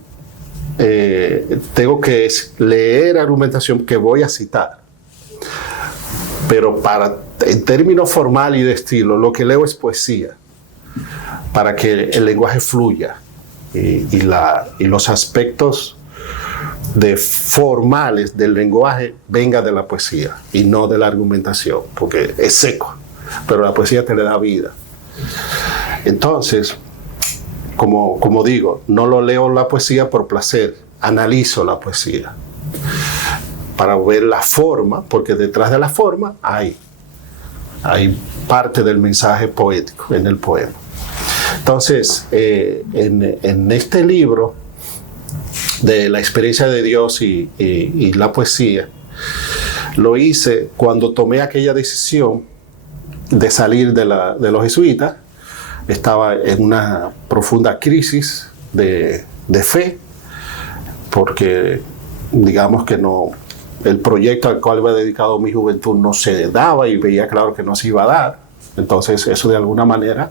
tengo que leer argumentación que voy a citar. Pero en términos formal y de estilo, lo que leo es poesía, para que el lenguaje fluya y los aspectos formales del lenguaje venga de la poesía y no de la argumentación, porque es seco, pero la poesía te le da vida. Entonces, como digo, no lo leo la poesía por placer, analizo la poesía para ver la forma, porque detrás de la forma hay parte del mensaje poético en el poema. Entonces, en este libro de la experiencia de Dios y la poesía, lo hice cuando tomé aquella decisión de salir de los jesuitas. Estaba en una profunda crisis de fe, porque digamos que el proyecto al cual había dedicado mi juventud no se daba y veía claro que no se iba a dar. Entonces eso de alguna manera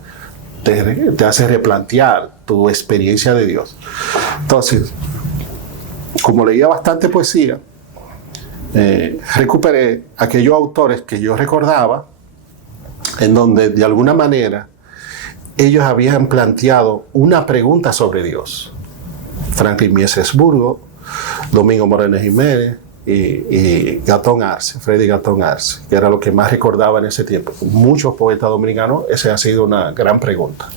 te hace replantear tu experiencia de Dios. Entonces, como leía bastante poesía, recuperé aquellos autores que yo recordaba, en donde de alguna manera ellos habían planteado una pregunta sobre Dios. Franklin Miesesburgo, Domingo Moreno Jiménez y Gatón Arce, Freddy Gatón Arce, que era lo que más recordaba en ese tiempo. Muchos poetas dominicanos, esa ha sido una gran pregunta,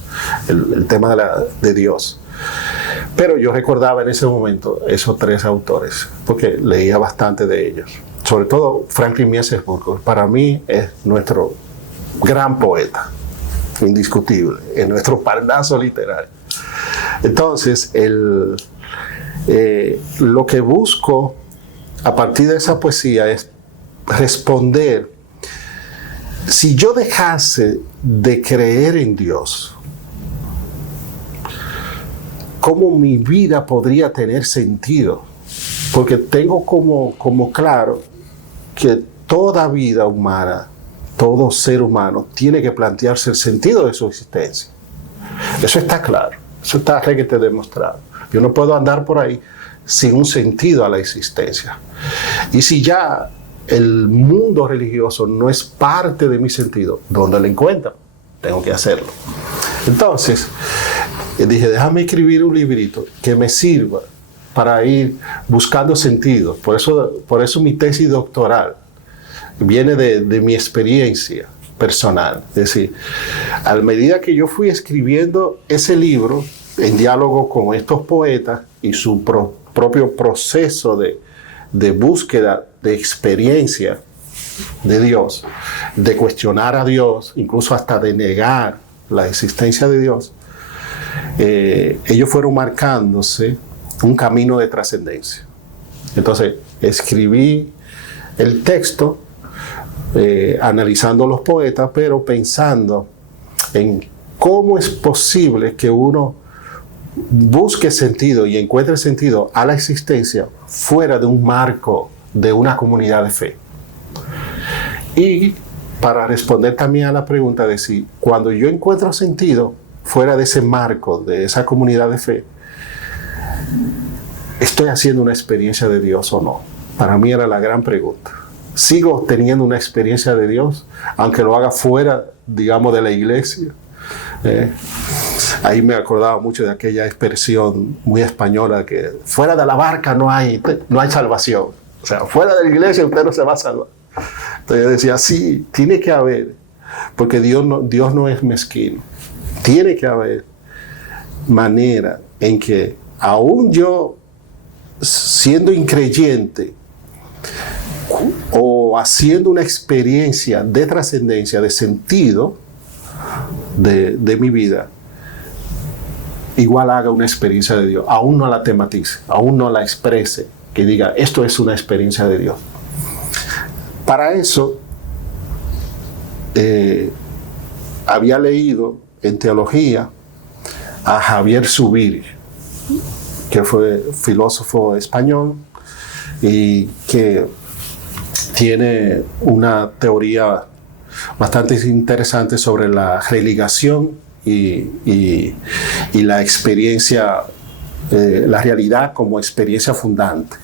el tema de Dios. Pero yo recordaba en ese momento esos tres autores, porque leía bastante de ellos. Sobre todo Franklin Miesesburgo, para mí es nuestro gran poeta, indiscutible, en nuestro parnaso literario. Entonces, lo que busco a partir de esa poesía es responder: si yo dejase de creer en Dios, ¿cómo mi vida podría tener sentido? Porque tengo como claro que toda vida humana, todo ser humano tiene que plantearse el sentido de su existencia. Eso está claro, eso está requete demostrado. Yo no puedo andar por ahí sin un sentido a la existencia. Y si ya el mundo religioso no es parte de mi sentido, ¿dónde lo encuentro? Tengo que hacerlo. Entonces, dije, déjame escribir un librito que me sirva para ir buscando sentido. Por eso mi tesis doctoral viene de mi experiencia personal. Es decir, a medida que yo fui escribiendo ese libro, en diálogo con estos poetas y su propio proceso de búsqueda de experiencia de Dios, de cuestionar a Dios, incluso hasta de negar la existencia de Dios, ellos fueron marcándose un camino de trascendencia. Entonces, escribí el texto analizando los poetas, pero pensando en cómo es posible que uno busque sentido y encuentre sentido a la existencia fuera de un marco de una comunidad de fe. Y para responder también a la pregunta de si cuando yo encuentro sentido fuera de ese marco, de esa comunidad de fe, ¿estoy haciendo una experiencia de Dios o no? Para mí era la gran pregunta. ¿Sigo teniendo una experiencia de Dios, aunque lo haga fuera, digamos, de la iglesia? Ahí me acordaba mucho de aquella expresión muy española que fuera de la barca no hay salvación. O sea, fuera de la iglesia usted no se va a salvar. Entonces yo decía, sí, tiene que haber porque Dios no es mezquino. Tiene que haber manera en que, aún yo siendo increyente o haciendo una experiencia de trascendencia, de sentido de mi vida, igual haga una experiencia de Dios, aún no la tematice, aún no la exprese, que diga, esto es una experiencia de Dios. Para eso, había leído en teología a Javier Zubiri, que fue filósofo español y que tiene una teoría bastante interesante sobre la religación y la experiencia, la realidad como experiencia fundante.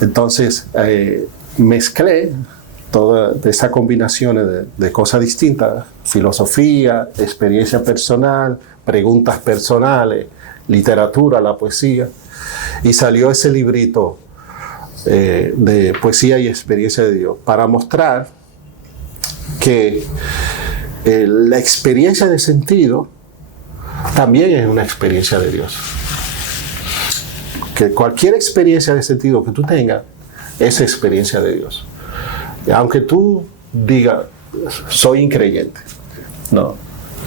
Entonces, mezclé toda esa combinación de cosas distintas: filosofía, experiencia personal, preguntas personales, literatura, la poesía, y salió ese librito de poesía y experiencia de Dios, para mostrar que la experiencia de sentido también es una experiencia de Dios. Que cualquier experiencia de sentido que tú tengas es experiencia de Dios. Aunque tú digas, soy increyente, no.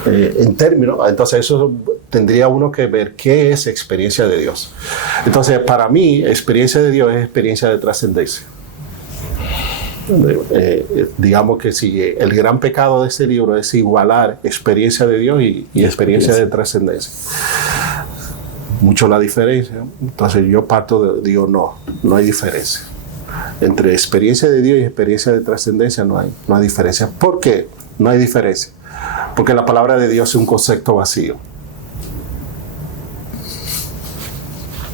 En términos, entonces eso tendría uno que ver qué es experiencia de Dios. Entonces, para mí, experiencia de Dios es experiencia de trascendencia. Digamos que si el gran pecado de este libro es igualar experiencia de Dios y experiencia de trascendencia, mucho la diferencia. Entonces yo parto de Dios, no hay diferencia. Entre experiencia de Dios y experiencia de trascendencia no hay diferencia. ¿Por qué no hay diferencia? Porque la palabra de Dios es un concepto vacío.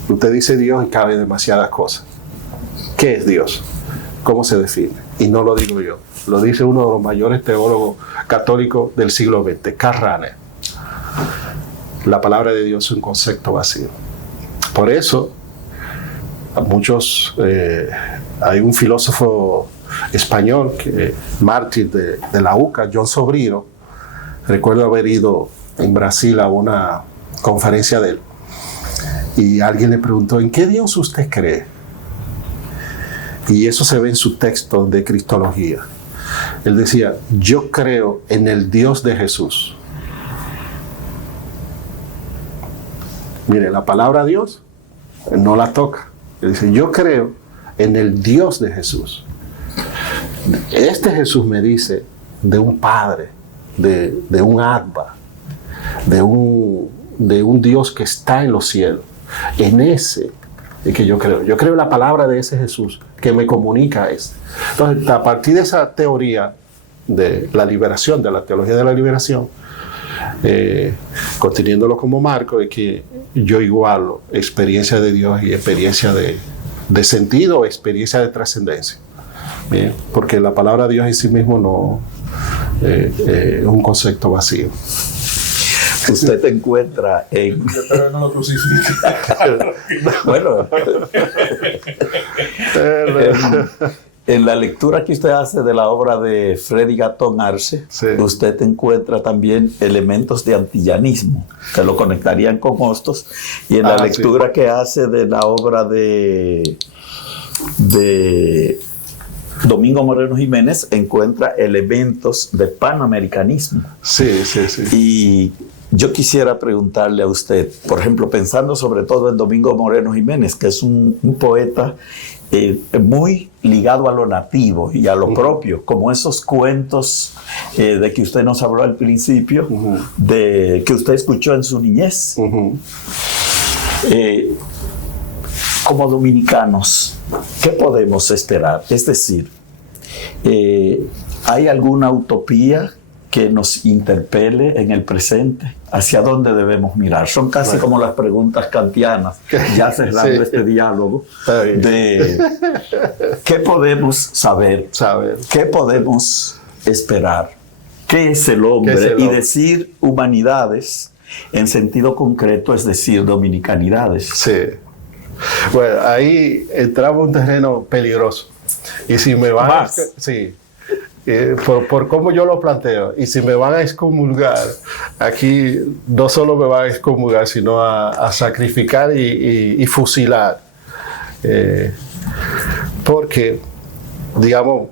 Usted dice Dios y cabe demasiadas cosas. ¿Qué es Dios? ¿Cómo se define? Y no lo digo yo, lo dice uno de los mayores teólogos católicos del siglo XX, Karl Rahner. La palabra de Dios es un concepto vacío. Por eso, hay un filósofo español, mártir de la UCA, John Sobrino. Recuerdo haber ido en Brasil a una conferencia de él, y alguien le preguntó, ¿en qué Dios usted cree? Y eso se ve en su texto de Cristología. Él decía, yo creo en el Dios de Jesús. Mire, la palabra Dios no la toca. Él dice, yo creo en el Dios de Jesús. Este Jesús me dice de un Padre, de un Abba, de un Dios que está en los cielos. En ese es que yo creo. Yo creo en la palabra de ese Jesús que me comunica esto. Entonces, a partir de esa teoría de la liberación, de la teología de la liberación, conteniéndolo como marco, es que yo igualo experiencia de Dios y experiencia de sentido, experiencia de trascendencia. Bien, porque la palabra Dios en sí mismo no es un concepto vacío. Usted te encuentra en... Yo espero que no lo crucifique. Bueno, en la lectura que usted hace de la obra de Freddy Gatton Arce, sí, usted encuentra también elementos de antillanismo que lo conectarían con Hostos, y en la lectura que hace de la obra de Domingo Moreno Jiménez encuentra elementos de panamericanismo. Sí. Y yo quisiera preguntarle a usted, por ejemplo, pensando sobre todo en Domingo Moreno Jiménez, que es un poeta muy ligado a lo nativo y a lo propio, como esos cuentos de que usted nos habló al principio, de que usted escuchó en su niñez. Como dominicanos, ¿qué podemos esperar? Es decir, ¿hay alguna utopía que nos interpele en el presente? ¿Hacia dónde debemos mirar? Son casi como las preguntas kantianas, ya cerrando este diálogo, de ¿qué podemos saber? ¿Qué podemos esperar? ¿Qué es el hombre? Y decir humanidades en sentido concreto, es decir, dominicanidades. Sí. Bueno, ahí entraba un terreno peligroso. Y si me vas... Sí. por cómo yo lo planteo. Y si me van a excomulgar, aquí no solo me van a excomulgar, sino a sacrificar y fusilar. Porque, digamos,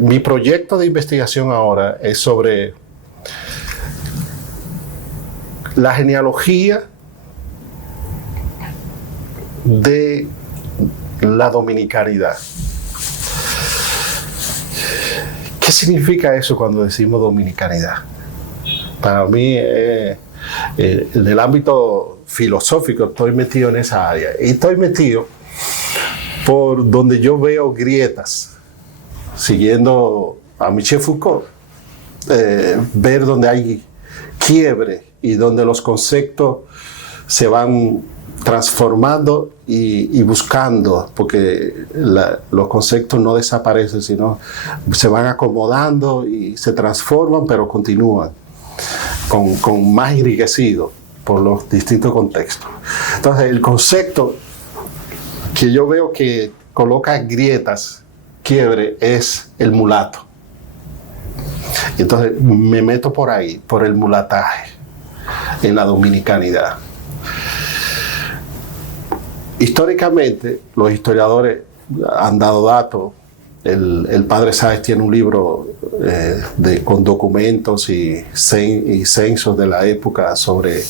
mi proyecto de investigación ahora es sobre la genealogía de la dominicanidad. ¿Qué significa eso cuando decimos dominicanidad? Para mí, en el ámbito filosófico, estoy metido en esa área. Y estoy metido por donde yo veo grietas, siguiendo a Michel Foucault, ver donde hay quiebre y donde los conceptos se van transformando y buscando, porque los conceptos no desaparecen, sino se van acomodando y se transforman, pero continúan con más enriquecido por los distintos contextos. Entonces, el concepto que yo veo que coloca grietas, quiebre, es el mulato. Entonces, me meto por ahí, por el mulataje en la dominicanidad. Históricamente, los historiadores han dado datos. El padre Sáez tiene un libro con documentos y censos de la época sobre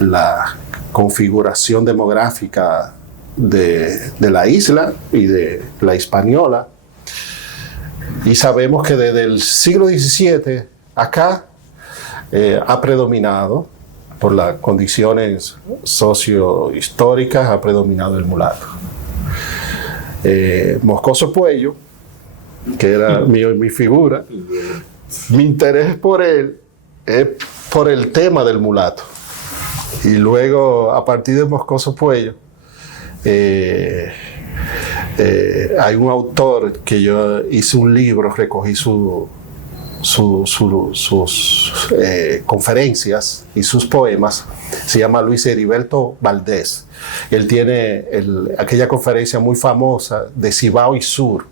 la configuración demográfica de la isla y de la Hispaniola. Y sabemos que desde el siglo XVII acá ha predominado, por las condiciones sociohistóricas, ha predominado el mulato. Moscoso Puello, que era mi figura, mi interés por él es por el tema del mulato. Y luego, a partir de Moscoso Puello, hay un autor que yo hice un libro, recogí sus conferencias y sus poemas. Se llama Luis Heriberto Valdés. Él tiene aquella conferencia muy famosa de Cibao y Sur,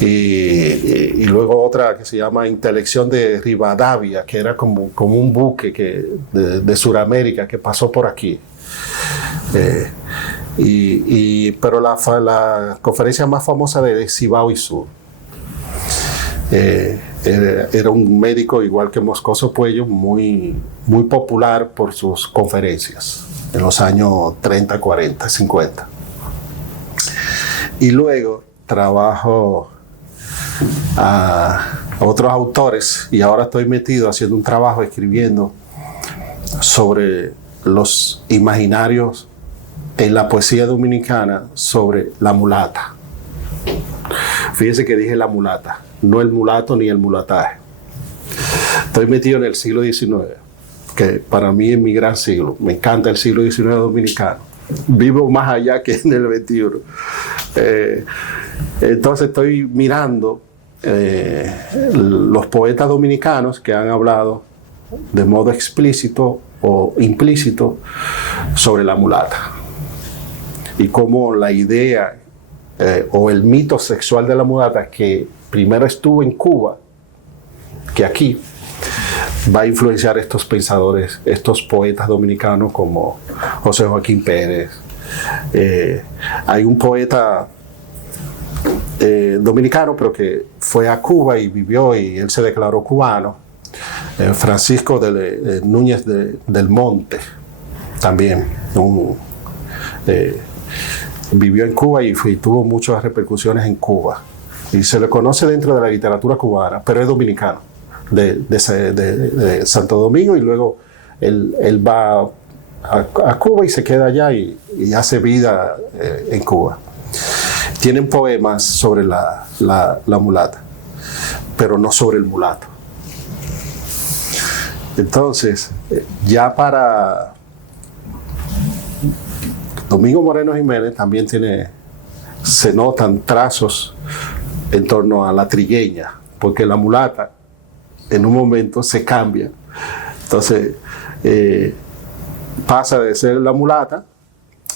y luego otra que se llama Intelección de Rivadavia, que era como un buque de Sudamérica que pasó por aquí. Pero la conferencia más famosa de Cibao y Sur, era un médico igual que Moscoso Puello, muy, muy popular por sus conferencias en los años 30, 40, 50. Y luego trabajo a otros autores, y ahora estoy metido haciendo un trabajo escribiendo sobre los imaginarios en la poesía dominicana sobre la mulata. Fíjense que dije la mulata, no el mulato ni el mulataje. Estoy metido en el siglo XIX, que para mí es mi gran siglo. Me encanta el siglo XIX dominicano. Vivo más allá que en el XXI. Entonces estoy mirando los poetas dominicanos que han hablado de modo explícito o implícito sobre la mulata, y cómo la idea o el mito sexual de la mulata, que primero estuvo en Cuba que aquí, va a influenciar estos pensadores, estos poetas dominicanos como José Joaquín Pérez. Hay un poeta dominicano, pero que fue a Cuba y vivió, y él se declaró cubano, Francisco Núñez del Monte, también vivió en Cuba y tuvo muchas repercusiones en Cuba, y se le conoce dentro de la literatura cubana, pero es dominicano, de Santo Domingo, y luego él va a Cuba y se queda allá y hace vida en Cuba. Tienen poemas sobre la mulata, pero no sobre el mulato. Entonces, ya para Domingo Moreno Jiménez también se notan trazos en torno a la trigueña, porque la mulata en un momento se cambia. Entonces, pasa de ser la mulata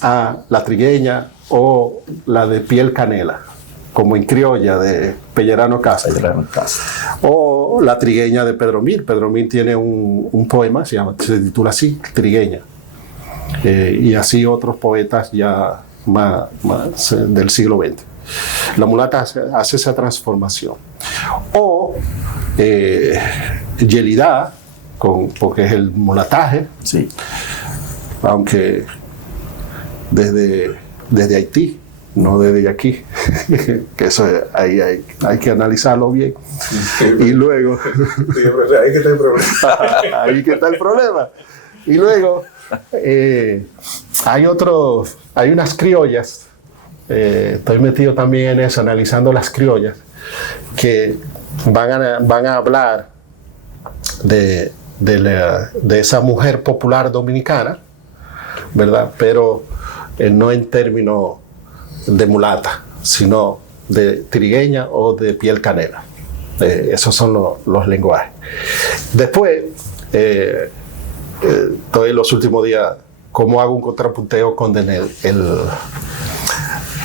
a la trigueña o la de piel canela. como en criolla de Pellerano Castro. O La Trigueña de Pedro Mir. Pedro Mir tiene un poema, se titula así, Trigueña. Y así otros poetas ya más del siglo XX. La mulata hace esa transformación. O Yelida, porque es el mulataje, sí. Aunque desde Haití, no desde aquí, que eso ahí hay que analizarlo bien. Y luego... Sí, ahí que está el problema. Ahí que está el problema. Y luego hay unas criollas, estoy metido también en eso, analizando las criollas, que van a hablar de esa mujer popular dominicana, ¿verdad? Pero no en términos de mulata, sino de trigueña o de piel canela. Esos son los lenguajes. Después, estoy los últimos días, cómo hago un contrapunteo con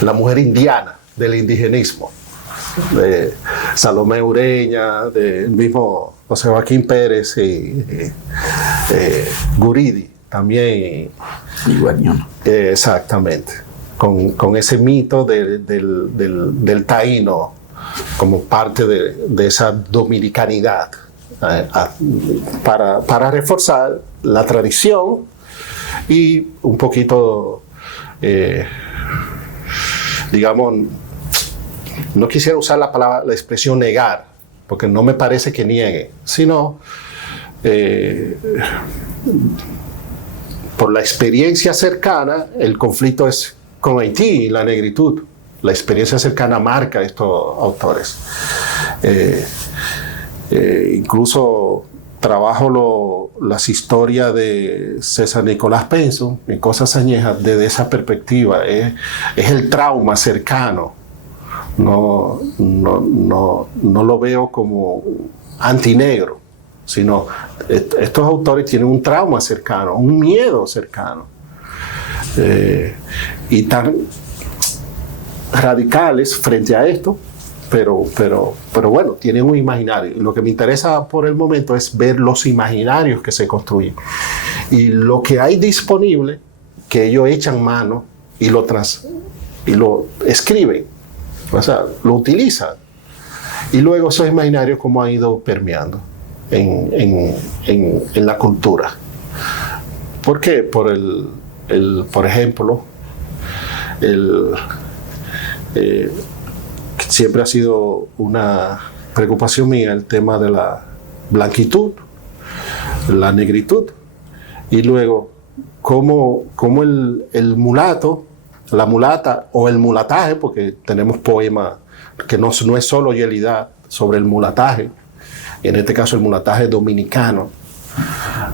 la mujer indiana, del indigenismo, de Salomé Ureña, del mismo José Joaquín Pérez y Guridi también. Y Guañón. Exactamente. Con ese mito del taíno como parte de esa dominicanidad, para reforzar la tradición y un poquito, digamos, no quisiera usar la expresión negar, porque no me parece que niegue, sino por la experiencia cercana, el conflicto es con Haití y la negritud. La experiencia cercana marca a estos autores. Incluso trabajo las historias de César Nicolás Penson en Cosas Añejas desde esa perspectiva. Es el trauma cercano. No lo veo como antinegro, sino estos autores tienen un trauma cercano, un miedo cercano. Y tan radicales frente a esto, pero bueno, tienen un imaginario. Y lo que me interesa por el momento es ver los imaginarios que se construyen. Y lo que hay disponible, que ellos echan mano y lo escriben, o sea, lo utilizan. Y luego esos imaginarios cómo han ido permeando en la cultura. ¿Por qué? Por ejemplo, siempre ha sido una preocupación mía el tema de la blanquitud, la negritud, y luego cómo el mulato, la mulata o el mulataje, porque tenemos poemas que no es solo Yelida sobre el mulataje, en este caso el mulataje dominicano.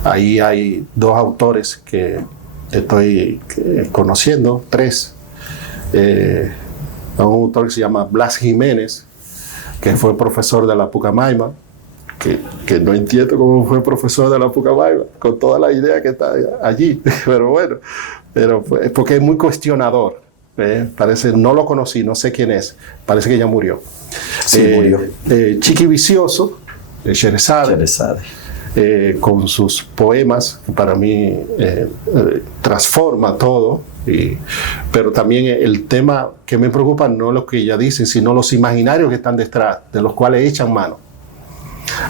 Ahí hay dos autores que estoy conociendo, tres. Un autor que se llama Blas Jiménez, que fue profesor de la Pucamaima, que no entiendo cómo fue profesor de la Pucamaima, con toda la idea que está allí, pero bueno, es porque es muy cuestionador. Parece, no lo conocí, no sé quién es, parece que ya murió. Sí, murió. Chiqui Vicioso, de Sherezade, con sus poemas, que para mí transforma todo. Pero también el tema que me preocupa no es lo que ella dice, sino los imaginarios que están detrás, de los cuales echan mano.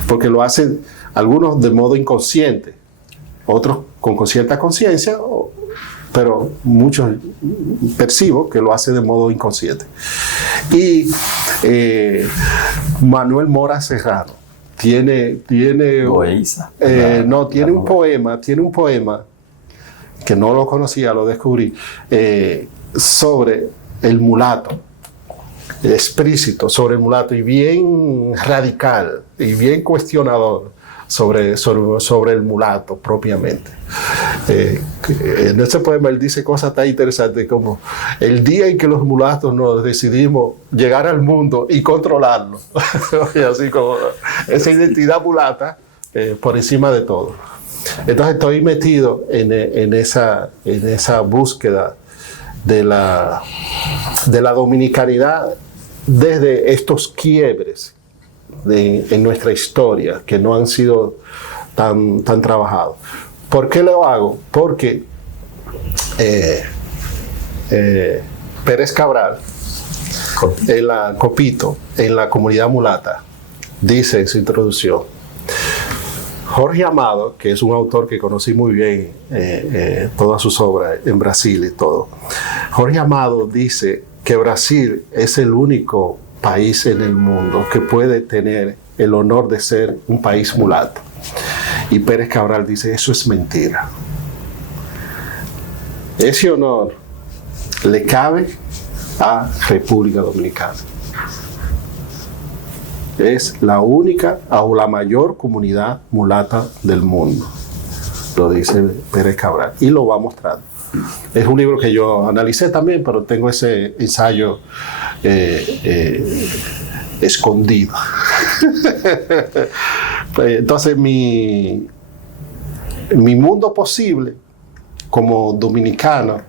Porque lo hacen algunos de modo inconsciente, otros con cierta conciencia, pero muchos percibo que lo hacen de modo inconsciente. Y Manuel Mora Serrano tiene un poema que no lo conocía, lo descubrí, sobre el mulato, explícito sobre el mulato, y bien radical y bien cuestionador sobre el mulato propiamente. En ese poema él dice cosas tan interesantes como el día en que los mulatos nos decidimos llegar al mundo y controlarlo. Y así como esa identidad mulata por encima de todo. Entonces estoy metido en esa búsqueda de la dominicanidad desde estos quiebres en nuestra historia que no han sido tan trabajados. ¿Por qué lo hago? Porque Pérez Cabral, Copito, en la comunidad mulata, dice en su introducción, Jorge Amado, que es un autor que conocí muy bien, todas sus obras en Brasil y todo, Jorge Amado dice que Brasil es el único país en el mundo que puede tener el honor de ser un país mulato. Y Pérez Cabral dice, eso es mentira. Ese honor le cabe a República Dominicana. Es la única o la mayor comunidad mulata del mundo, lo dice Pérez Cabral, y lo va mostrando. Es un libro que yo analicé también, pero tengo ese ensayo escondido. Entonces mi mundo posible como dominicano,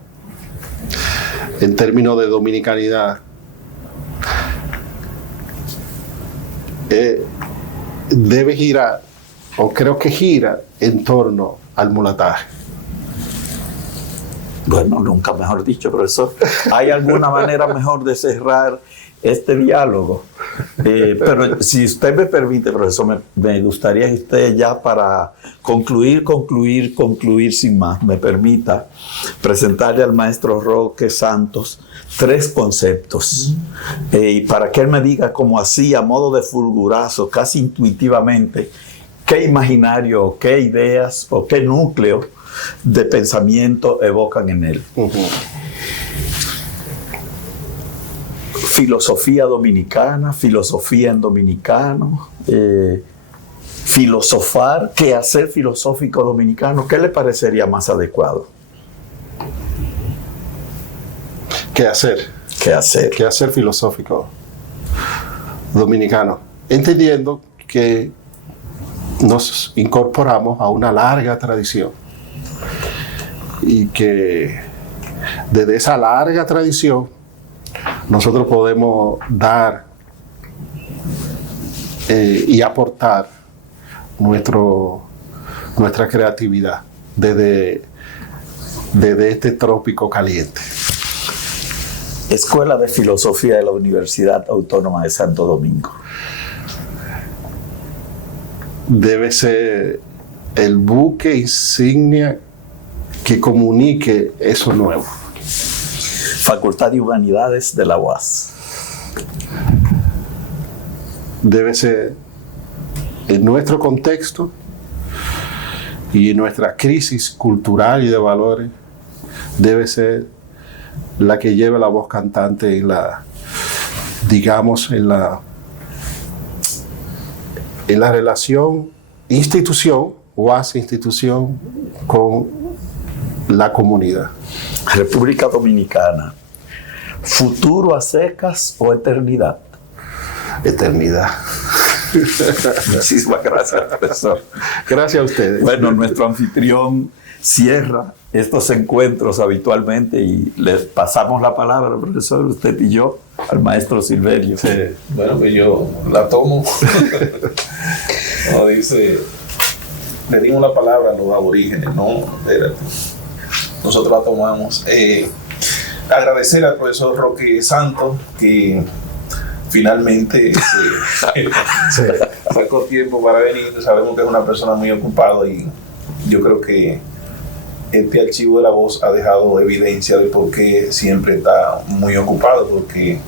en términos de dominicanidad, debe girar, o creo que gira, en torno al mulataje. Bueno, nunca mejor dicho, profesor. ¿Hay alguna manera mejor de cerrar este diálogo? Pero si usted me permite, profesor, me gustaría que usted ya para concluir sin más, me permita presentarle al maestro Roque Santos 3 conceptos, y para que él me diga como así, a modo de fulgurazo, casi intuitivamente, qué imaginario, qué ideas o qué núcleo de pensamiento evocan en él. Filosofía dominicana, filosofía en dominicano, filosofar, quehacer filosófico dominicano, ¿qué le parecería más adecuado? Quehacer filosófico dominicano, entendiendo que nos incorporamos a una larga tradición y que desde esa larga tradición nosotros podemos dar y aportar nuestra creatividad desde este trópico caliente. Escuela de Filosofía de la Universidad Autónoma de Santo Domingo. Debe ser el buque insignia que comunique eso nuevo. Facultad de Humanidades de la UAS. Debe ser, en nuestro contexto y en nuestra crisis cultural y de valores, debe ser la que lleve la voz cantante en la relación institución, UAS institución, con la comunidad. República Dominicana, ¿futuro a secas o eternidad? Eternidad. Muchísimas gracias, profesor. Gracias a ustedes. Bueno, nuestro anfitrión cierra estos encuentros habitualmente y le pasamos la palabra, profesor, usted y yo, al maestro Silverio. Sí. Bueno, pues yo la tomo. No, dice, le dimos la palabra a los aborígenes, ¿no? Nosotros la tomamos. Agradecer al profesor Roque Santos, que finalmente sacó tiempo para venir. Sabemos que es una persona muy ocupada y yo creo que este archivo de la voz ha dejado evidencia de por qué siempre está muy ocupado, porque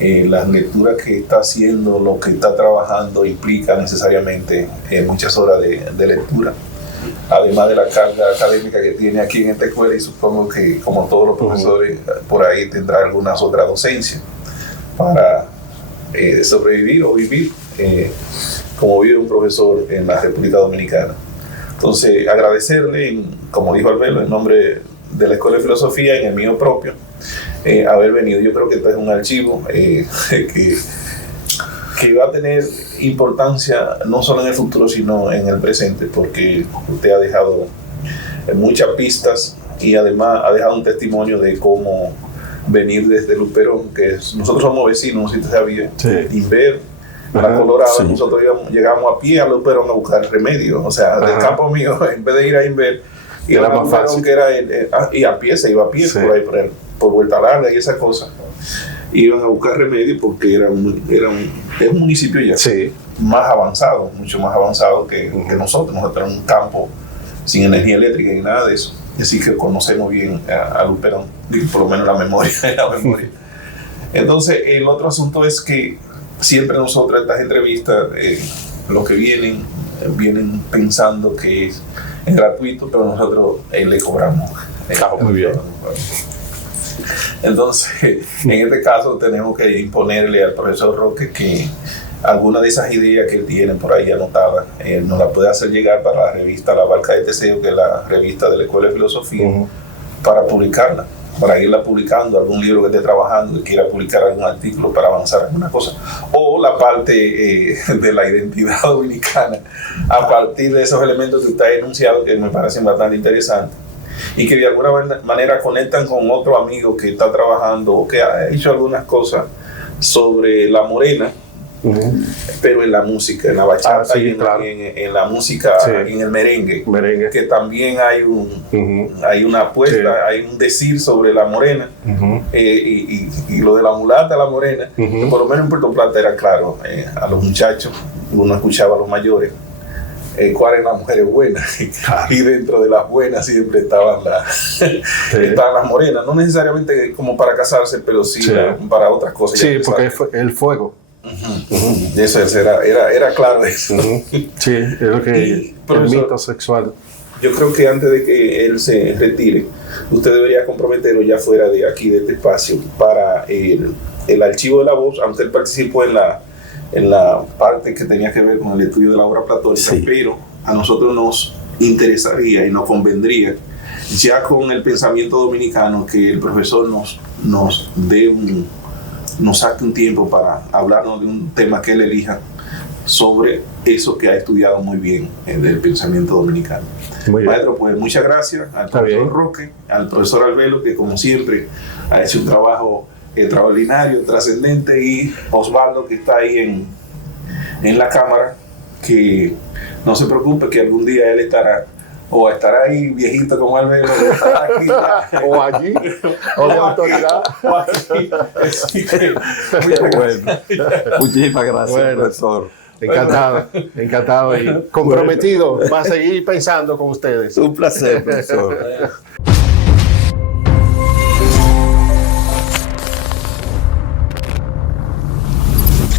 las lecturas que está haciendo, lo que está trabajando, implica necesariamente muchas horas de lectura, además de la carga académica que tiene aquí en esta escuela, y supongo que como todos los profesores por ahí tendrá algunas otras docencias para sobrevivir o vivir como vive un profesor en la República Dominicana. Entonces, agradecerle, como dijo Albelo, en nombre de la Escuela de Filosofía, en el mío propio, haber venido. Yo creo que este es un archivo que va a tener importancia no solo en el futuro, sino en el presente, porque usted ha dejado muchas pistas y además ha dejado un testimonio de cómo venir desde Luperón, nosotros somos vecinos, no sé si usted sabía, Inver, para Ajá, Colorado, sí. nosotros llegamos a pie a Luperón a buscar remedio, o sea, del Ajá. campo mío, en vez de ir a Inver, Era iban a más Luperón, fácil. que era, y a pie, se iba a pie, Sí. por ahí, por Vuelta Larga y esas cosas. Iban a buscar remedio porque es un municipio ya Sí. más avanzado, mucho más avanzado que nosotros. Nosotros tenemos un campo sin energía eléctrica ni nada de eso. Así que conocemos bien a Luperón, por lo menos la memoria. Entonces, el otro asunto es que siempre nosotros estas entrevistas, los que vienen pensando que es gratuito, pero nosotros le cobramos. Muy bien. Entonces, en este caso tenemos que imponerle al profesor Roque que alguna de esas ideas que él tiene por ahí anotadas nos la puede hacer llegar para la revista La Barca de Teseo, que es la revista de la Escuela de Filosofía, para publicarla, para irla publicando, algún libro que esté trabajando, que quiera publicar algún artículo para avanzar alguna cosa, o la parte de la identidad dominicana, a partir de esos elementos que usted ha enunciado, que me parecen bastante interesantes, y que de alguna manera conectan con otro amigo que está trabajando o que ha hecho algunas cosas sobre la morena, pero en la música, en la bachata, sí, y claro. en la música, Sí. en el merengue, Merengue. que también hay hay una apuesta, Sí. hay un decir sobre la morena, y lo de la mulata, la morena, que por lo menos en Puerto Plata era claro, a los muchachos, uno escuchaba a los mayores, cuáles eran las mujeres buenas, Claro. y dentro de las buenas siempre estaban estaban las morenas, no necesariamente como para casarse, pero sí, Sí. Para otras cosas. Sí, Ya porque empezaba. el fuego. Eso era claro eso. Sí, es lo que Y, el profesor, mito sexual. Yo creo que antes de que él se retire, usted debería comprometerlo ya fuera de aquí, de este espacio, para el archivo de la voz, aunque él participó en la parte que tenía que ver con el estudio de la obra platónica, Sí. pero a nosotros nos interesaría y nos convendría, ya con el pensamiento dominicano, que el profesor nos saque un tiempo para hablarnos de un tema que él elija sobre eso que ha estudiado muy bien en el pensamiento dominicano. Muy bien. Maestro, pues muchas gracias al Está profesor bien. Roque, al profesor Albelo, que como siempre ha hecho un trabajo extraordinario, trascendente, y Osvaldo, que está ahí en la cámara, que no se preocupe, que algún día él estará ahí viejito como Albelo, o estará aquí, O allí, o de autoridad. o aquí. Así que, muchas gracias. Muchísimas gracias, Bueno. profesor. Encantado y comprometido. Va a seguir pensando con ustedes. Un placer, profesor.